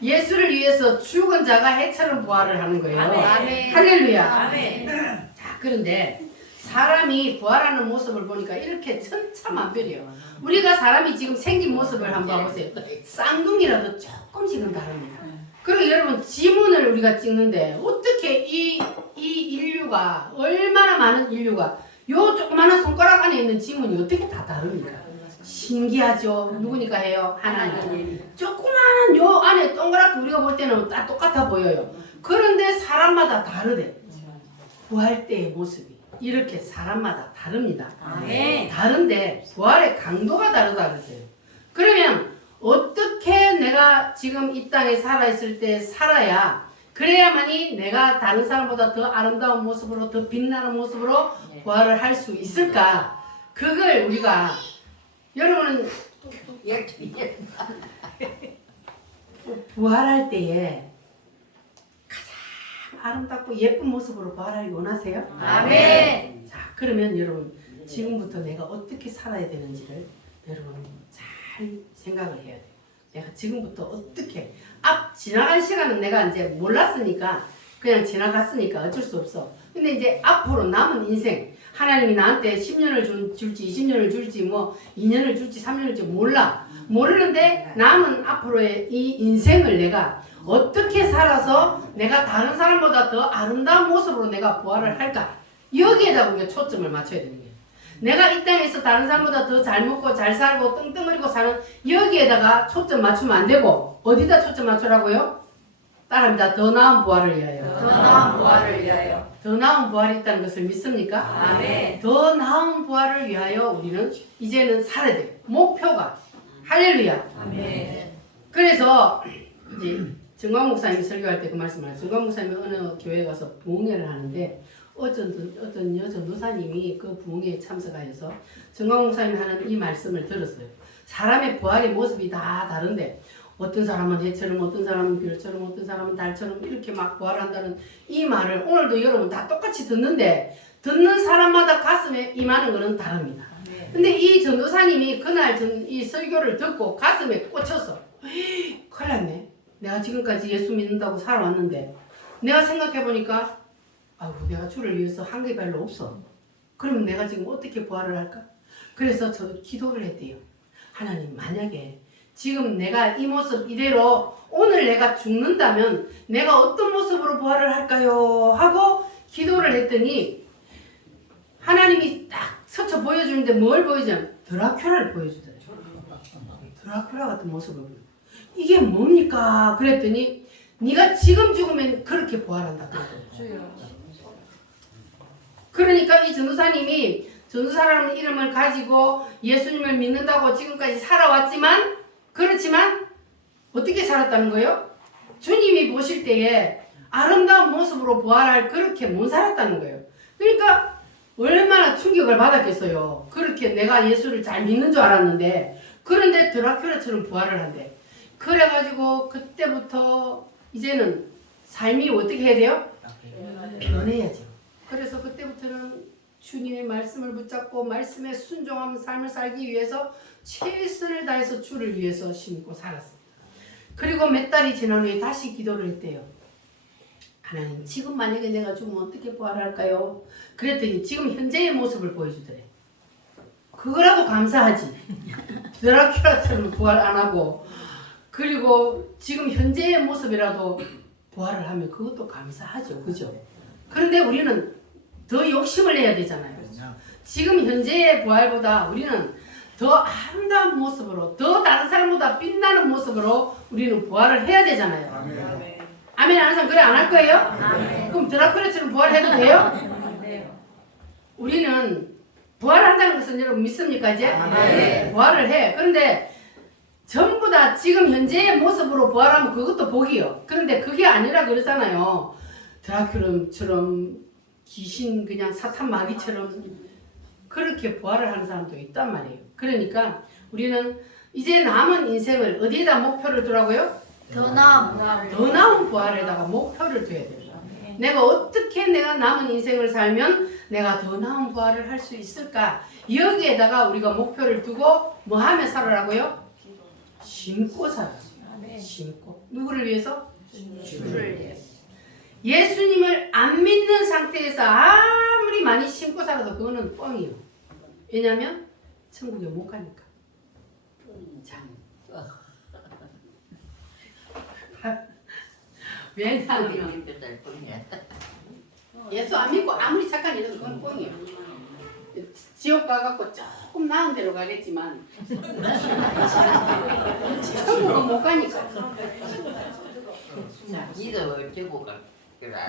예수를 위해서 죽은 자가 해처럼 부활을 하는 거예요. 아멘. 할렐루야. 아멘. 자, 그런데 사람이 부활하는 모습을 보니까 이렇게 천차만별이에요. 우리가 사람이 지금 생긴 모습을 한번 봐보세요. 쌍둥이라도 조금씩은 다릅니다. 그리고 여러분 지문을 우리가 찍는데 어떻게 이 인류가 얼마나 많은 인류가 요 조그마한 손가락 안에 있는 지문이 어떻게 다 다릅니까? 신기하죠. 누구니까 해요? 하나님. 조그마한 요 안에 동그랗게 우리가 볼 때는 다 똑같아 보여요. 그런데 사람마다 다르대. 부활 때의 모습이 이렇게 사람마다 다릅니다. 아멘. 다른데 부활의 강도가 다르다 그랬어요. 그러면 어떻게 내가 지금 이 땅에 살아있을 때 살아야 그래야만이 내가 다른 사람보다 더 아름다운 모습으로 더 빛나는 모습으로 부활을 할 수 있을까? 그걸 우리가 여러분은 부활할 때에 가장 아름답고 예쁜 모습으로 부활하기 원하세요? 아멘. 자, 그러면 여러분 지금부터 내가 어떻게 살아야 되는지를 여러분 잘 생각을 해야 돼요. 내가 지금부터 어떻게 지나간 시간은 내가 이제 몰랐으니까 그냥 지나갔으니까 어쩔 수 없어. 근데 이제 앞으로 남은 인생 하나님이 나한테 10년을 줄지 20년을 줄지 뭐 2년을 줄지 3년을 줄지 몰라. 모르는데 남은 앞으로의 이 인생을 내가 어떻게 살아서 내가 다른 사람보다 더 아름다운 모습으로 내가 부활을 할까? 여기에다 우리가 초점을 맞춰야 되는 거예요. 내가 이 땅에서 다른 사람보다 더 잘 먹고 잘 살고 떵떵거리고 사는 여기에다가 초점 맞추면 안 되고 어디다 초점 맞추라고요? 따라합니다. 더 나은 부활을 위하여. 더 나은 부활을 위하여. 더 나은 부활이 있다는 것을 믿습니까? 아멘. 더 나은 부활을 위하여 우리는 이제는 살아야 돼요. 목표가. 할렐루야. 아멘. 그래서 이제 정광 목사님이 설교할 때 그 말씀을 하죠. 정광 목사님이 어느 교회에 가서 부흥회를 하는데 어떤 여전도사님이 그 부흥회에 참석하여서 정광 목사님이 하는 이 말씀을 들었어요. 사람의 부활의 모습이 다 다른데 어떤 사람은 해처럼 어떤 사람은 별처럼 어떤 사람은 달처럼 이렇게 막 부활한다는 이 말을 오늘도 여러분 다 똑같이 듣는데 듣는 사람마다 가슴에 임하는 것은 다릅니다. 근데 이 전도사님이 그날 이 설교를 듣고 가슴에 꽂혔어. 큰일 났네. 내가 지금까지 예수 믿는다고 살아왔는데 내가 생각해보니까 아이고 내가 주를 위해서 한 게 별로 없어. 그러면 내가 지금 어떻게 부활을 할까? 그래서 저 기도를 했대요. 하나님 만약에 지금 내가 이 모습 이대로 오늘 내가 죽는다면 내가 어떤 모습으로 부활을 할까요? 하고 기도를 했더니 하나님이 딱 서쳐 보여주는데 뭘 보여주냐면 드라큘라를 보여주더래요. 드라큘라 같은 모습을 보여요. 이게 뭡니까? 그랬더니 네가 지금 죽으면 그렇게 부활한다. 그러니까 이 전도사님이 전도사라는 이름을 가지고 예수님을 믿는다고 지금까지 살아왔지만 그렇지만 어떻게 살았다는 거예요? 주님이 보실 때에 아름다운 모습으로 부활할 그렇게 못 살았다는 거예요. 그러니까 얼마나 충격을 받았겠어요. 그렇게 내가 예수를 잘 믿는 줄 알았는데 그런데 드라큘라처럼 부활을 한대. 그래가지고 그때부터 이제는 삶이 어떻게 해야 돼요? 변해야죠. 그래서 그때부터는 주님의 말씀을 붙잡고 말씀에 순종하는 삶을 살기 위해서 최선을 다해서 주를 위해서 심고 살았습니다. 그리고 몇 달이 지난 후에 다시 기도를 했대요. 하나님 지금 만약에 내가 죽으면 어떻게 부활할까요? 그랬더니 지금 현재의 모습을 보여주더래. 그거라도 감사하지. 드라큘라처럼 부활 안 하고 그리고 지금 현재의 모습이라도 부활을 하면 그것도 감사하죠. 그죠? 그런데 우리는 더 욕심을 내야 되잖아요. 지금 현재의 부활보다 우리는 더 아름다운 모습으로 더 다른 사람보다 빛나는 모습으로 우리는 부활을 해야 되잖아요. 아멘. 아멘 하는 사람 그래 안 할 거예요? 아멘. 그럼 드라큘라처럼 부활해도 돼요? 네. 우리는 부활한다는 것은 여러분 믿습니까 이제? 네. 부활을 해. 그런데 전부 다 지금 현재의 모습으로 부활하면 그것도 복이요. 그런데 그게 아니라 그러잖아요. 드라큘라처럼 귀신 그냥 사탄 마귀처럼 그렇게 부활을 하는 사람도 있단 말이에요. 그러니까 우리는 이제 남은 인생을 어디에다 목표를 두라고요? 더 나은 더 나은 부활에다가 목표를 둬야 돼요. 내가 어떻게 내가 남은 인생을 살면 내가 더 나은 부활을 할 수 있을까? 여기에다가 우리가 목표를 두고 뭐 하며 살아라고요? 심고 살아. 심고. 누구를 위해서? 주를 위해서. 예수님을 안 믿는 상태에서 아무리 많이 심고 살아도 그거는 뻥이에요. 왜냐하면 천국에 못 가니까. 자. 왜냐하면 될 뿐이야. 예수 안 믿고 아무리 착한 일은 그건 뻥이에요. 지옥 가갖고 조금 나은 데로 가겠지만 천국은 못 가니까. 자, 믿어 주고 가.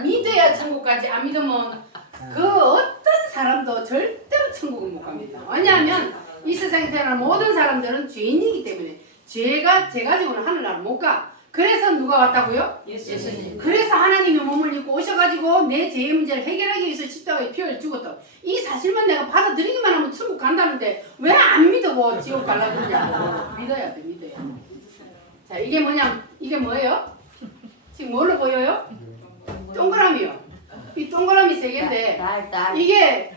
믿어야 천국 가지. 안 믿으면 그 어떤 사람도 절대로 천국은 못 갑니다. 왜냐하면 이 세상에 태어난 모든 사람들은 죄인이기 때문에 죄가 죄 가지고는 하늘나라 못 가. 그래서 누가 왔다고요? 예수님. 그래서 하나님이 몸을 입고 오셔가지고 내 죄의 문제를 해결하기 위해서 십자가에 피를 죽었다. 이 사실만 내가 받아들이기만 하면 천국 간다는데 왜 안 믿어? 지옥 갈라 그러냐고. 믿어야 돼, 믿어야 돼. 자, 이게 뭐냐? 이게 뭐예요? 지금 뭘로 보여요? 동그라미요. 이 동그라미 세 개인데 딸. 이게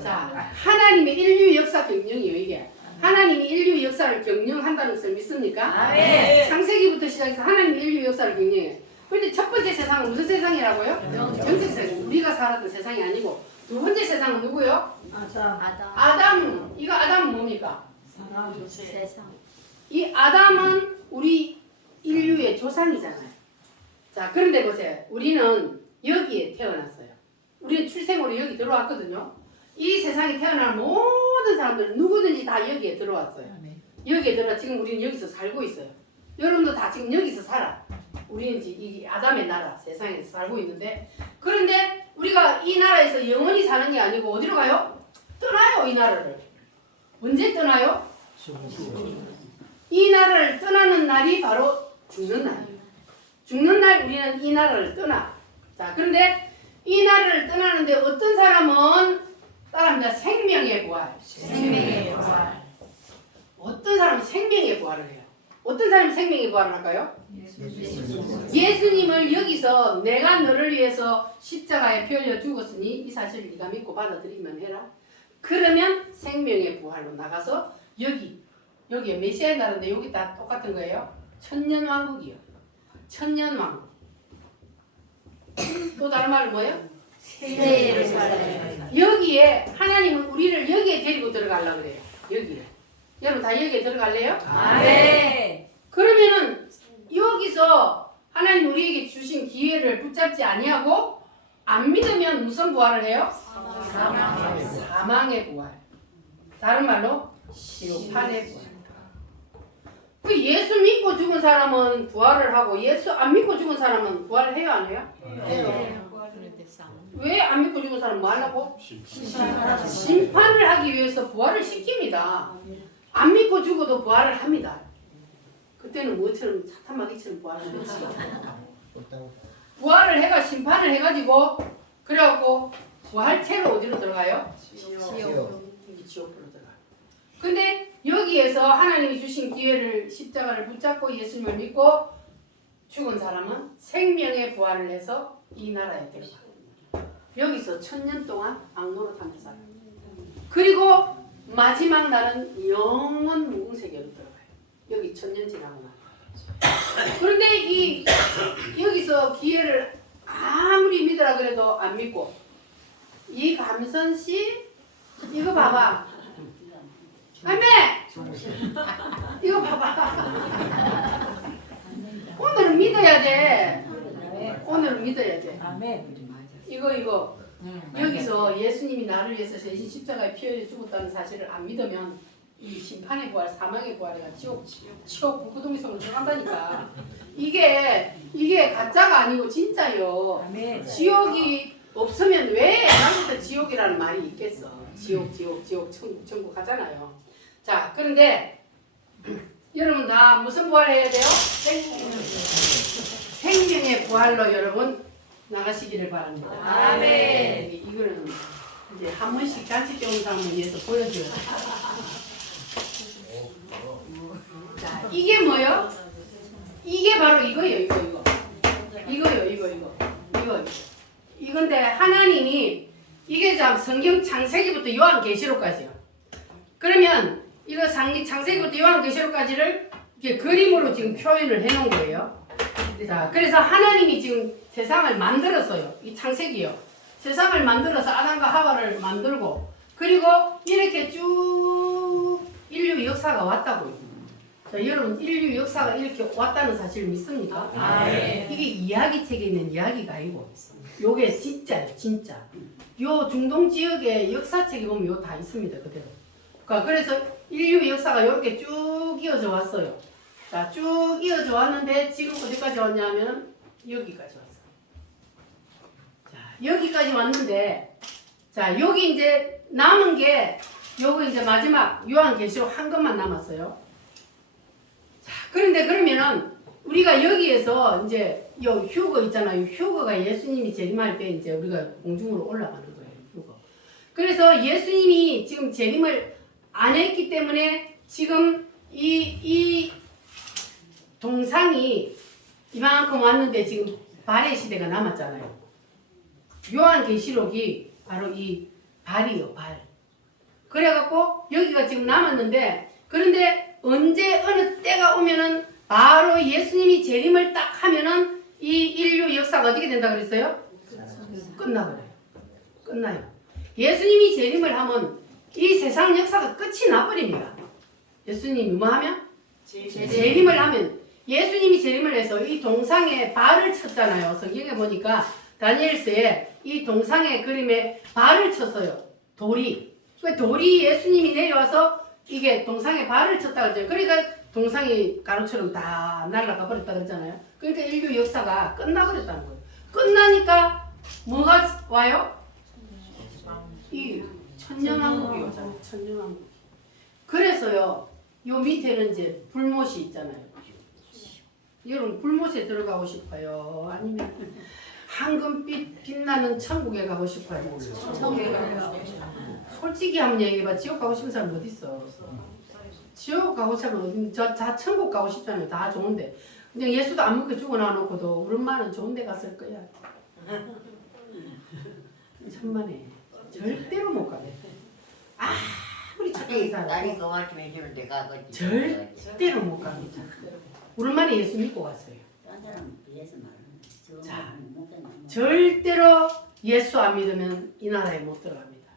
자, 하나님의 인류 역사 경영이에요, 이게. 하나님이 인류 역사를 경영한다는 것을 믿습니까? 아멘. 창세기부터 시작해서 하나님이 인류 역사를 경영해요. 그런데 첫 번째 세상은 무슨 세상이라고요? 영적 세상. 우리가 살았던 세상이 아니고 두 번째 세상은 누구요? 아담. 아담. 이거 아담은 뭡니까? 세상. 이 아담은 우리 인류의 조상이잖아요. 자, 그런데 보세요. 우리는 여기에 태어났어요. 우리는 출생으로 여기 들어왔거든요. 이 세상에 태어난 모든 사람들은 누구든지 다 여기에 들어왔어요. 여기에 들어와 지금 우리는 여기서 살고 있어요. 여러분도 다 지금 여기서 살아. 우리는 지금 이 아담의 나라 세상에서 살고 있는데, 그런데 우리가 이 나라에서 영원히 사는 게 아니고 어디로 가요? 떠나요. 이 나라를. 언제 떠나요? 이 나라를 떠나는 날이 바로 죽는 날이에요. 죽는 날 우리는 이 나라를 떠나. 자, 그런데 이 나라를 떠나는데 어떤 사람은 따라합니다. 생명의 부활. 생명의 부활. 어떤 사람은 생명의 부활을 해요. 어떤 사람이 생명의 부활을 할까요? 예수님. 예수님을 여기서 내가 너를 위해서 십자가에 피 흘려 죽었으니 이 사실을 네가 믿고 받아들이기만 해라. 그러면 생명의 부활로 나가서 여기에 메시아의 나라인데 여기 다 똑같은 거예요. 천년왕국이요. 천년왕국. 또 다른 말은 뭐예요? 새 예루살렘. 여기에 하나님은 우리를 여기에 데리고 들어가려고 그래요. 여기에. 여러분 다 여기에 들어갈래요? 아멘. 그러면은 여기서 하나님 우리에게 주신 기회를 붙잡지 아니하고 안 믿으면 무슨 부활을 해요? 사망의 부활. 다른 말로 시오판의 부활. 그 예수 믿고 죽은 사람은 부활을 하고 예수 안 믿고 죽은 사람은 부활을 해요, 안 해요? 왜 안 믿고 죽은 사람은 뭐 하려고? 심판을 하기 위해서 부활을 시킵니다. 안 믿고 죽어도 부활을 합니다. 그때는 뭐처럼 사탄마귀처럼 부활을 하지. 부활을 해가 심판을 해가지고 그래갖고 부활체로 어디로 들어가요? 여기 지옥으로 들어가요. 근데 여기에서 하나님이 주신 기회를 십자가를 붙잡고 예수님을 믿고 죽은 사람은 생명의 부활을 해서 이 나라에 들어가요. 여기서 1000년 동안 악노릇하면서 살아요. 그리고 마지막 날은 영원 무궁세계로 들어가요. 여기 1000년 지나고 나요. 그런데 여기서 기회를 아무리 믿으라 그래도 안 믿고 이 감선 씨 이거 봐봐. 아멘. 이거 봐봐. 오늘은 믿어야 돼. 오늘은 믿어야 돼. 이거 여기서 예수님이 나를 위해서 대신 십자가에 피 흘려 죽었다는 사실을 안 믿으면 이 심판의 부활, 사망의 부활이가 지옥 불구덩이성으로 들어간다니까. 이게 가짜가 아니고 진짜요. 지옥이 없으면 왜 애당부터 지옥이라는 말이 있겠어. 지옥, 천국 하잖아요. 자, 그런데 여러분 다 무슨 부활해야 돼요? 생명의 예수님의 부활로 여러분 나가시기를 바랍니다. 아멘. 이거는 이제 한 번씩 같이 때운 사람을 위해서 보여줘요. 자, 이게 뭐요? 이게 바로 이거예요. 이거. 이건데 하나님이 이게 참 성경 창세기부터 요한계시록까지요. 그러면 이거 창세기부터 요한계시록까지를 이렇게 그림으로 지금 표현을 해놓은 거예요. 자, 그래서 하나님이 지금 세상을 만들었어요. 이 창세기요. 세상을 만들어서 아담과 하와를 만들고 그리고 이렇게 쭉 인류 역사가 왔다고요. 자, 여러분 인류 역사가 이렇게 왔다는 사실을 믿습니까? 이게 이야기책에 있는 이야기가 아니고 요게 진짜예요. 진짜. 요 중동 지역의 역사책에 보면 요 다 있습니다. 그대로. 그러니까 그래서 인류 역사가 이렇게 쭉 이어져 왔어요. 자, 쭉 이어져 왔는데 지금 어디까지 왔냐면 여기까지 왔어요. 자, 여기까지 왔는데 자, 여기 이제 남은 게 요거 이제 마지막 요한계시록 한 것만 남았어요. 자, 그런데 그러면은 우리가 여기에서 이제 요 휴거 있잖아요. 휴거가 예수님이 재림할 때 이제 우리가 공중으로 올라가는 거예요. 휴거. 그래서 예수님이 지금 재림을 안 했기 때문에 지금 이 동상이 이만큼 왔는데 지금 발의 시대가 남았잖아요. 요한계시록이 바로 이 발이요, 발. 그래갖고 여기가 지금 남았는데 그런데 언제 어느 때가 오면은 바로 예수님이 재림을 딱 하면은 이 인류 역사가 어떻게 된다 그랬어요? 끝나버려요. 끝나요. 예수님이 재림을 하면 이 세상 역사가 끝이 나버립니다. 예수님이 뭐 하면? 재림을 하면 예수님이 재림을 해서 이 동상에 발을 쳤잖아요. 성경에 보니까 다니엘서에 이 동상의 그림에 발을 쳤어요. 돌이. 그 돌이 예수님이 내려와서 이게 동상에 발을 쳤다 그러죠. 그러니까 동상이 가루처럼 다 날아가 버렸다 그러잖아요. 그러니까 인류 역사가 끝나버렸다는 거예요. 끝나니까 뭐가 와요? 이 천년왕국이 오잖아요. 천년왕국. 그래서요. 요 밑에는 이제 불못이 있잖아요. 여러분 불못에 들어가고 싶어요? 아니면 황금빛 빛나는 천국에 가고 싶어요? 천국에 가요. 솔직히 한번 얘기해봐. 지옥 가고 싶은 사람 어디 있어? 지옥 가고 싶은 사람 어디? 다 천국 가고 싶잖아요. 다 좋은데. 그냥 예수도 안 먹게 죽어놔 놓고도 우리 엄마는 좋은 데 갔을 거야. 천만에. 절대로 못 가겠다. 아무리 착하게 살아. 딸이 그 말씀 해주면 내가 그 절대로 못 갑니다. 우리 엄마는 예수 믿고 갔어요. 자, 절대로 예수 안 믿으면 이 나라에 못 들어갑니다.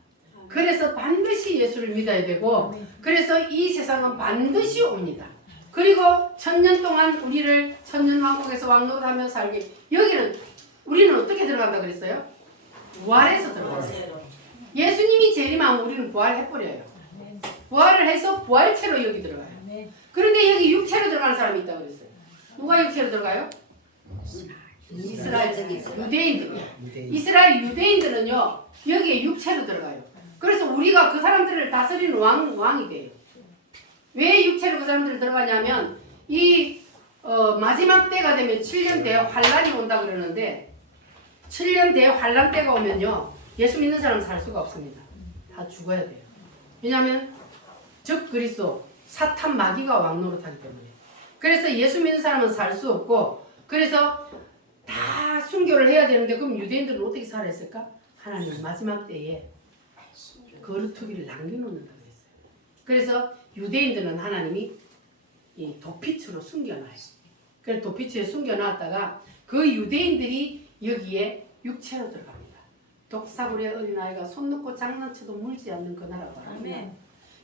그래서 반드시 예수를 믿어야 되고 그래서 이 세상은 반드시 옵니다. 그리고 1000년 동안 우리를 천년왕국에서 왕노릇하며 살게 여기는 우리는 어떻게 들어간다 그랬어요? 부활해서 들어갔어요. 예수님이 재림하면 우리는 부활해버려요. 부활을 해서 부활체로 여기 들어가요. 그런데 여기 육체로 들어가는 사람이 있다고 그랬어요. 누가 육체로 들어가요? 이스라엘 유대인들. 이스라엘 유대인들은요 여기에 육체로 들어가요. 그래서 우리가 그 사람들을 다스리는 왕이 돼요. 왜 육체로 그 사람들이 들어가냐면 이 마지막 때가 되면 7년 대에 환란이 온다 그러는데 7년 대에 환란 때가 오면요 예수 믿는 사람은 살 수가 없습니다. 다 죽어야 돼요. 왜냐하면 적 그리스도 사탄 마귀가 왕노릇하기 때문에. 그래서 예수 믿는 사람은 살 수 없고 그래서 다 순교를 해야 되는데 그럼 유대인들은 어떻게 살았을까? 하나님 마지막 때에 거루투기를 남겨놓는다고 했어요. 그래서 유대인들은 하나님이 이 도피처로 숨겨놔요. 그래서 도피처에 숨겨놨다가 그 유대인들이 여기에 육체로 들어갑니다. 독사구리의 어린아이가 손 놓고 장난쳐도 물지 않는 그 나라가 아멘.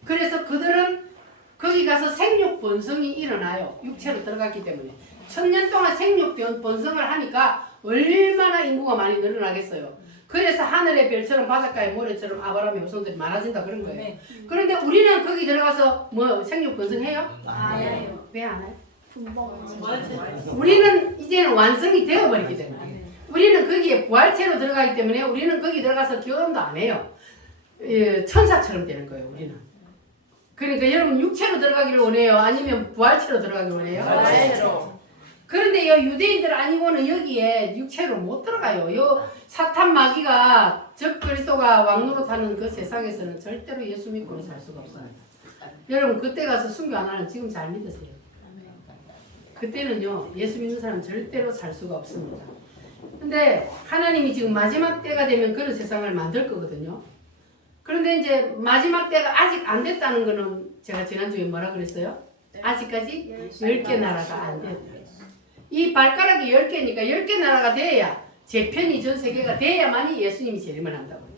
그래서 그들은 거기 가서 생육 번성이 일어나요. 육체로 들어갔기 때문에 1000년 동안 생육 번성을 하니까 얼마나 인구가 많이 늘어나겠어요. 그래서 하늘의 별처럼 바닷가의 모래처럼 아브라함의 후손들이 많아진다 그런 거예요. 그런데 우리는 거기 들어가서 뭐 생육 번성해요? 안 해요. 왜 안 해요? 우리는 이제는 완성이 되어버리기 때문에 우리는 거기에 부활체로 들어가기 때문에 우리는 거기 들어가서 결혼도 안 해요. 천사처럼 되는 거예요. 우리는. 그러니까 여러분 육체로 들어가기를 원해요? 아니면 부활체로 들어가기를 원해요? 부활체로. 그런데 근데요 유대인들 아니고는 여기에 육체로 못 들어가요. 요 사탄 마귀가 적 그리스도가 왕노릇하는 그 세상에서는 절대로 예수 믿고는 살 수가 없습니다. 여러분 그때 가서 순교 안 하면 지금 잘 믿으세요. 그때는요 예수 믿는 사람은 절대로 살 수가 없습니다. 근데 하나님이 지금 마지막 때가 되면 그런 세상을 만들 거거든요. 그런데 이제 마지막 때가 아직 안 됐다는 거는 제가 지난주에 뭐라 그랬어요? 아직까지 10개 나라가 안 됐다. 이 발가락이 10개니까 10개 나라가 돼야 재편이 전 세계가 돼야만이 예수님이 재림을 한다고요.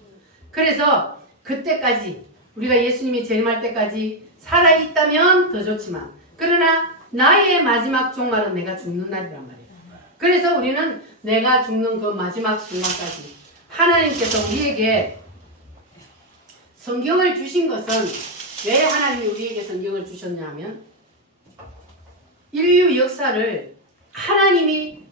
그래서 그때까지 우리가 예수님이 재림할 때까지 살아있다면 더 좋지만 그러나 나의 마지막 종말은 내가 죽는 날이란 말이에요. 그래서 우리는 내가 죽는 그 마지막 순간까지 하나님께서 우리에게 성경을 주신 것은 왜 하나님이 우리에게 성경을 주셨냐면 인류 역사를 하나님이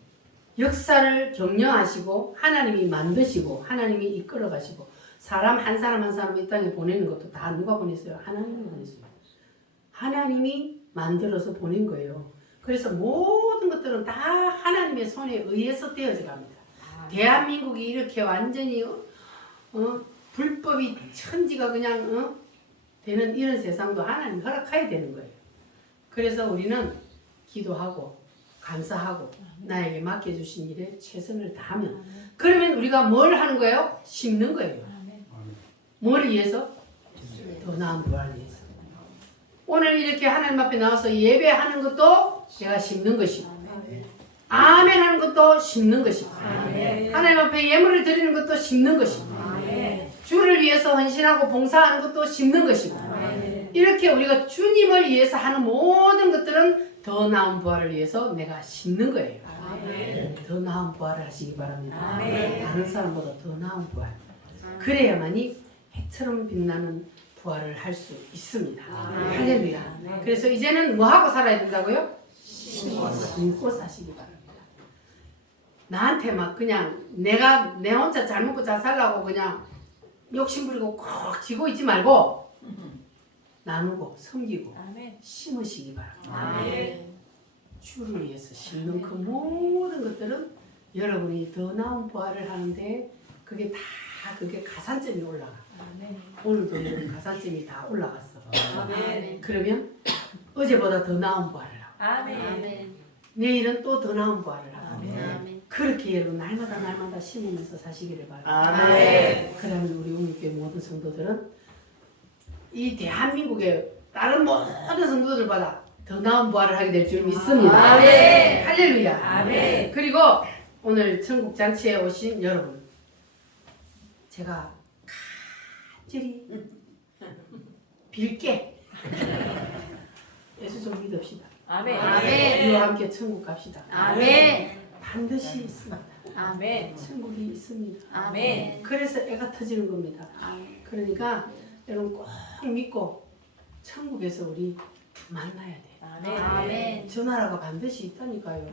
역사를 격려하시고 하나님이 만드시고 하나님이 이끌어 가시고 사람 한 사람 한 사람 이 땅에 보내는 것도 다 누가 보냈어요? 하나님이 보냈어요. 하나님이 만들어서 보낸 거예요. 그래서 모든 것들은 다 하나님의 손에 의해서 되어져 갑니다. 대한민국이 이렇게 완전히 불법이 천지가 그냥 되는 이런 세상도 하나님 허락해야 되는 거예요. 그래서 우리는 기도하고 감사하고 나에게 맡겨주신 일에 최선을 다하면 그러면 우리가 뭘 하는 거예요? 심는 거예요. 뭘 위해서? 더 나은 부활을 위해서. 오늘 이렇게 하나님 앞에 나와서 예배하는 것도 제가 심는 것이고 아멘 하는 것도 심는 것이고 하나님 앞에 예물을 드리는 것도 심는 것이고 주를 위해서 헌신하고 봉사하는 것도 심는 것이고 이렇게 우리가 주님을 위해서 하는 모든 것들은 더 나은 부활을 위해서 내가 심는 거예요. 더 나은 부활을 하시기 바랍니다. 다른 사람보다 더 나은 부활. 그래야만이 해처럼 빛나는 부활을 할 수 있습니다. 할렐루야. 그래서 이제는 뭐 하고 살아야 된다고요? 심고 사시기 바랍니다. 나한테 막 그냥 내가 내 혼자 잘 먹고 잘 살라고 그냥 욕심부리고 꼭 쥐고 있지 말고 나누고 섬기고 심으시기 바랍니다. 주를 위해서 심는 그 모든 것들은 여러분이 더 나은 부활을 하는데 그게 가산점이 올라가. 오늘도 여러분 가산점이 다 올라갔어. 그러면 어제보다 더 나은 부활을 하고 내일은 또 더 나은 부활을 하고 그렇게 여러분 날마다 심으면서 사시기를 바랍니다. 그러면 우리 우리교회 모든 성도들은 이 대한민국의 다른 모든 성도들보다 더 나은 부활을 하게 될 줄 믿습니다. 할렐루야. 그리고 오늘 천국 잔치에 오신 여러분 제가 간절히 빌게 예수 좀 믿읍시다. 우리와 함께 천국 갑시다. 반드시 있습니다. 천국이 있습니다. 그래서 애가 터지는 겁니다. 그러니까 여러분 꼭 믿고 천국에서 우리 만나야 돼요. 저 나라가 반드시 있다니까요.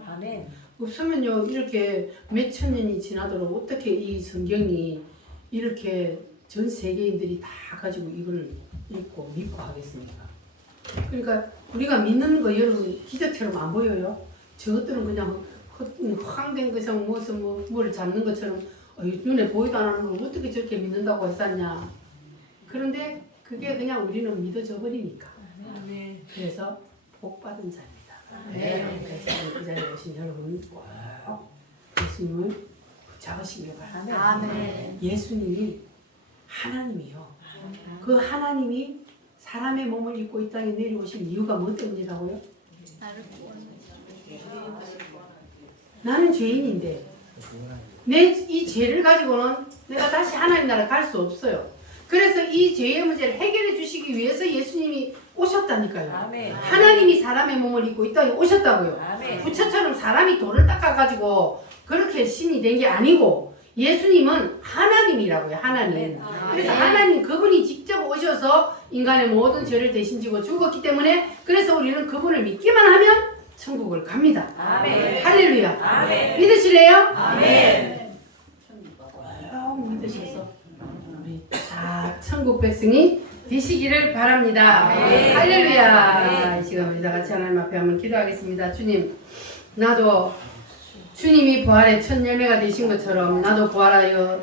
없으면요 이렇게 몇천 년이 지나도록 어떻게 이 성경이 이렇게 전 세계인들이 다 가지고 이걸 읽고 믿고 하겠습니까? 그러니까 우리가 믿는 거 여러분 기적처럼 안 보여요. 저것들은 그냥 황된 것처럼 무슨 뭐를 잡는 것처럼 눈에 보이도 안 하는 걸 어떻게 저렇게 믿는다고 했었냐. 그런데 그게 그냥 우리는 믿어져 버리니까. 그래서 복 받은 자입니다. 그래서 그 자리에 오신 여러분 꼭 예수님을 붙잡으시길 바랍니다. 예수님이 하나님이요. 그 하나님이 사람의 몸을 입고 이 땅에 내려오신 이유가 뭐 때문이라고요? 나는 죄인인데 내 이 죄를 가지고는 내가 다시 하나님 나라 갈 수 없어요. 그래서 이 죄의 문제를 해결해 주시기 위해서 예수님이 오셨다니까요. 하나님이 사람의 몸을 입고 이 땅에 오셨다고요. 부처처럼 사람이 돌을 닦아가지고 그렇게 신이 된 게 아니고 예수님은 하나님이라고요. 하나님. 그래서 하나님 그분이 직접 오셔서 인간의 모든 죄를 대신 지고 죽었기 때문에 그래서 우리는 그분을 믿기만 하면 천국을 갑니다. 할렐루야. 믿으실래요? 꼭 믿으셔서 우리 다 천국 백성이 되시기를 바랍니다. 할렐루야. 이 시간 우리 다 같이 하나님 앞에 한번 기도하겠습니다. 주님, 나도 주님이 부활의 첫 열매가 되신 것처럼 나도 부활하여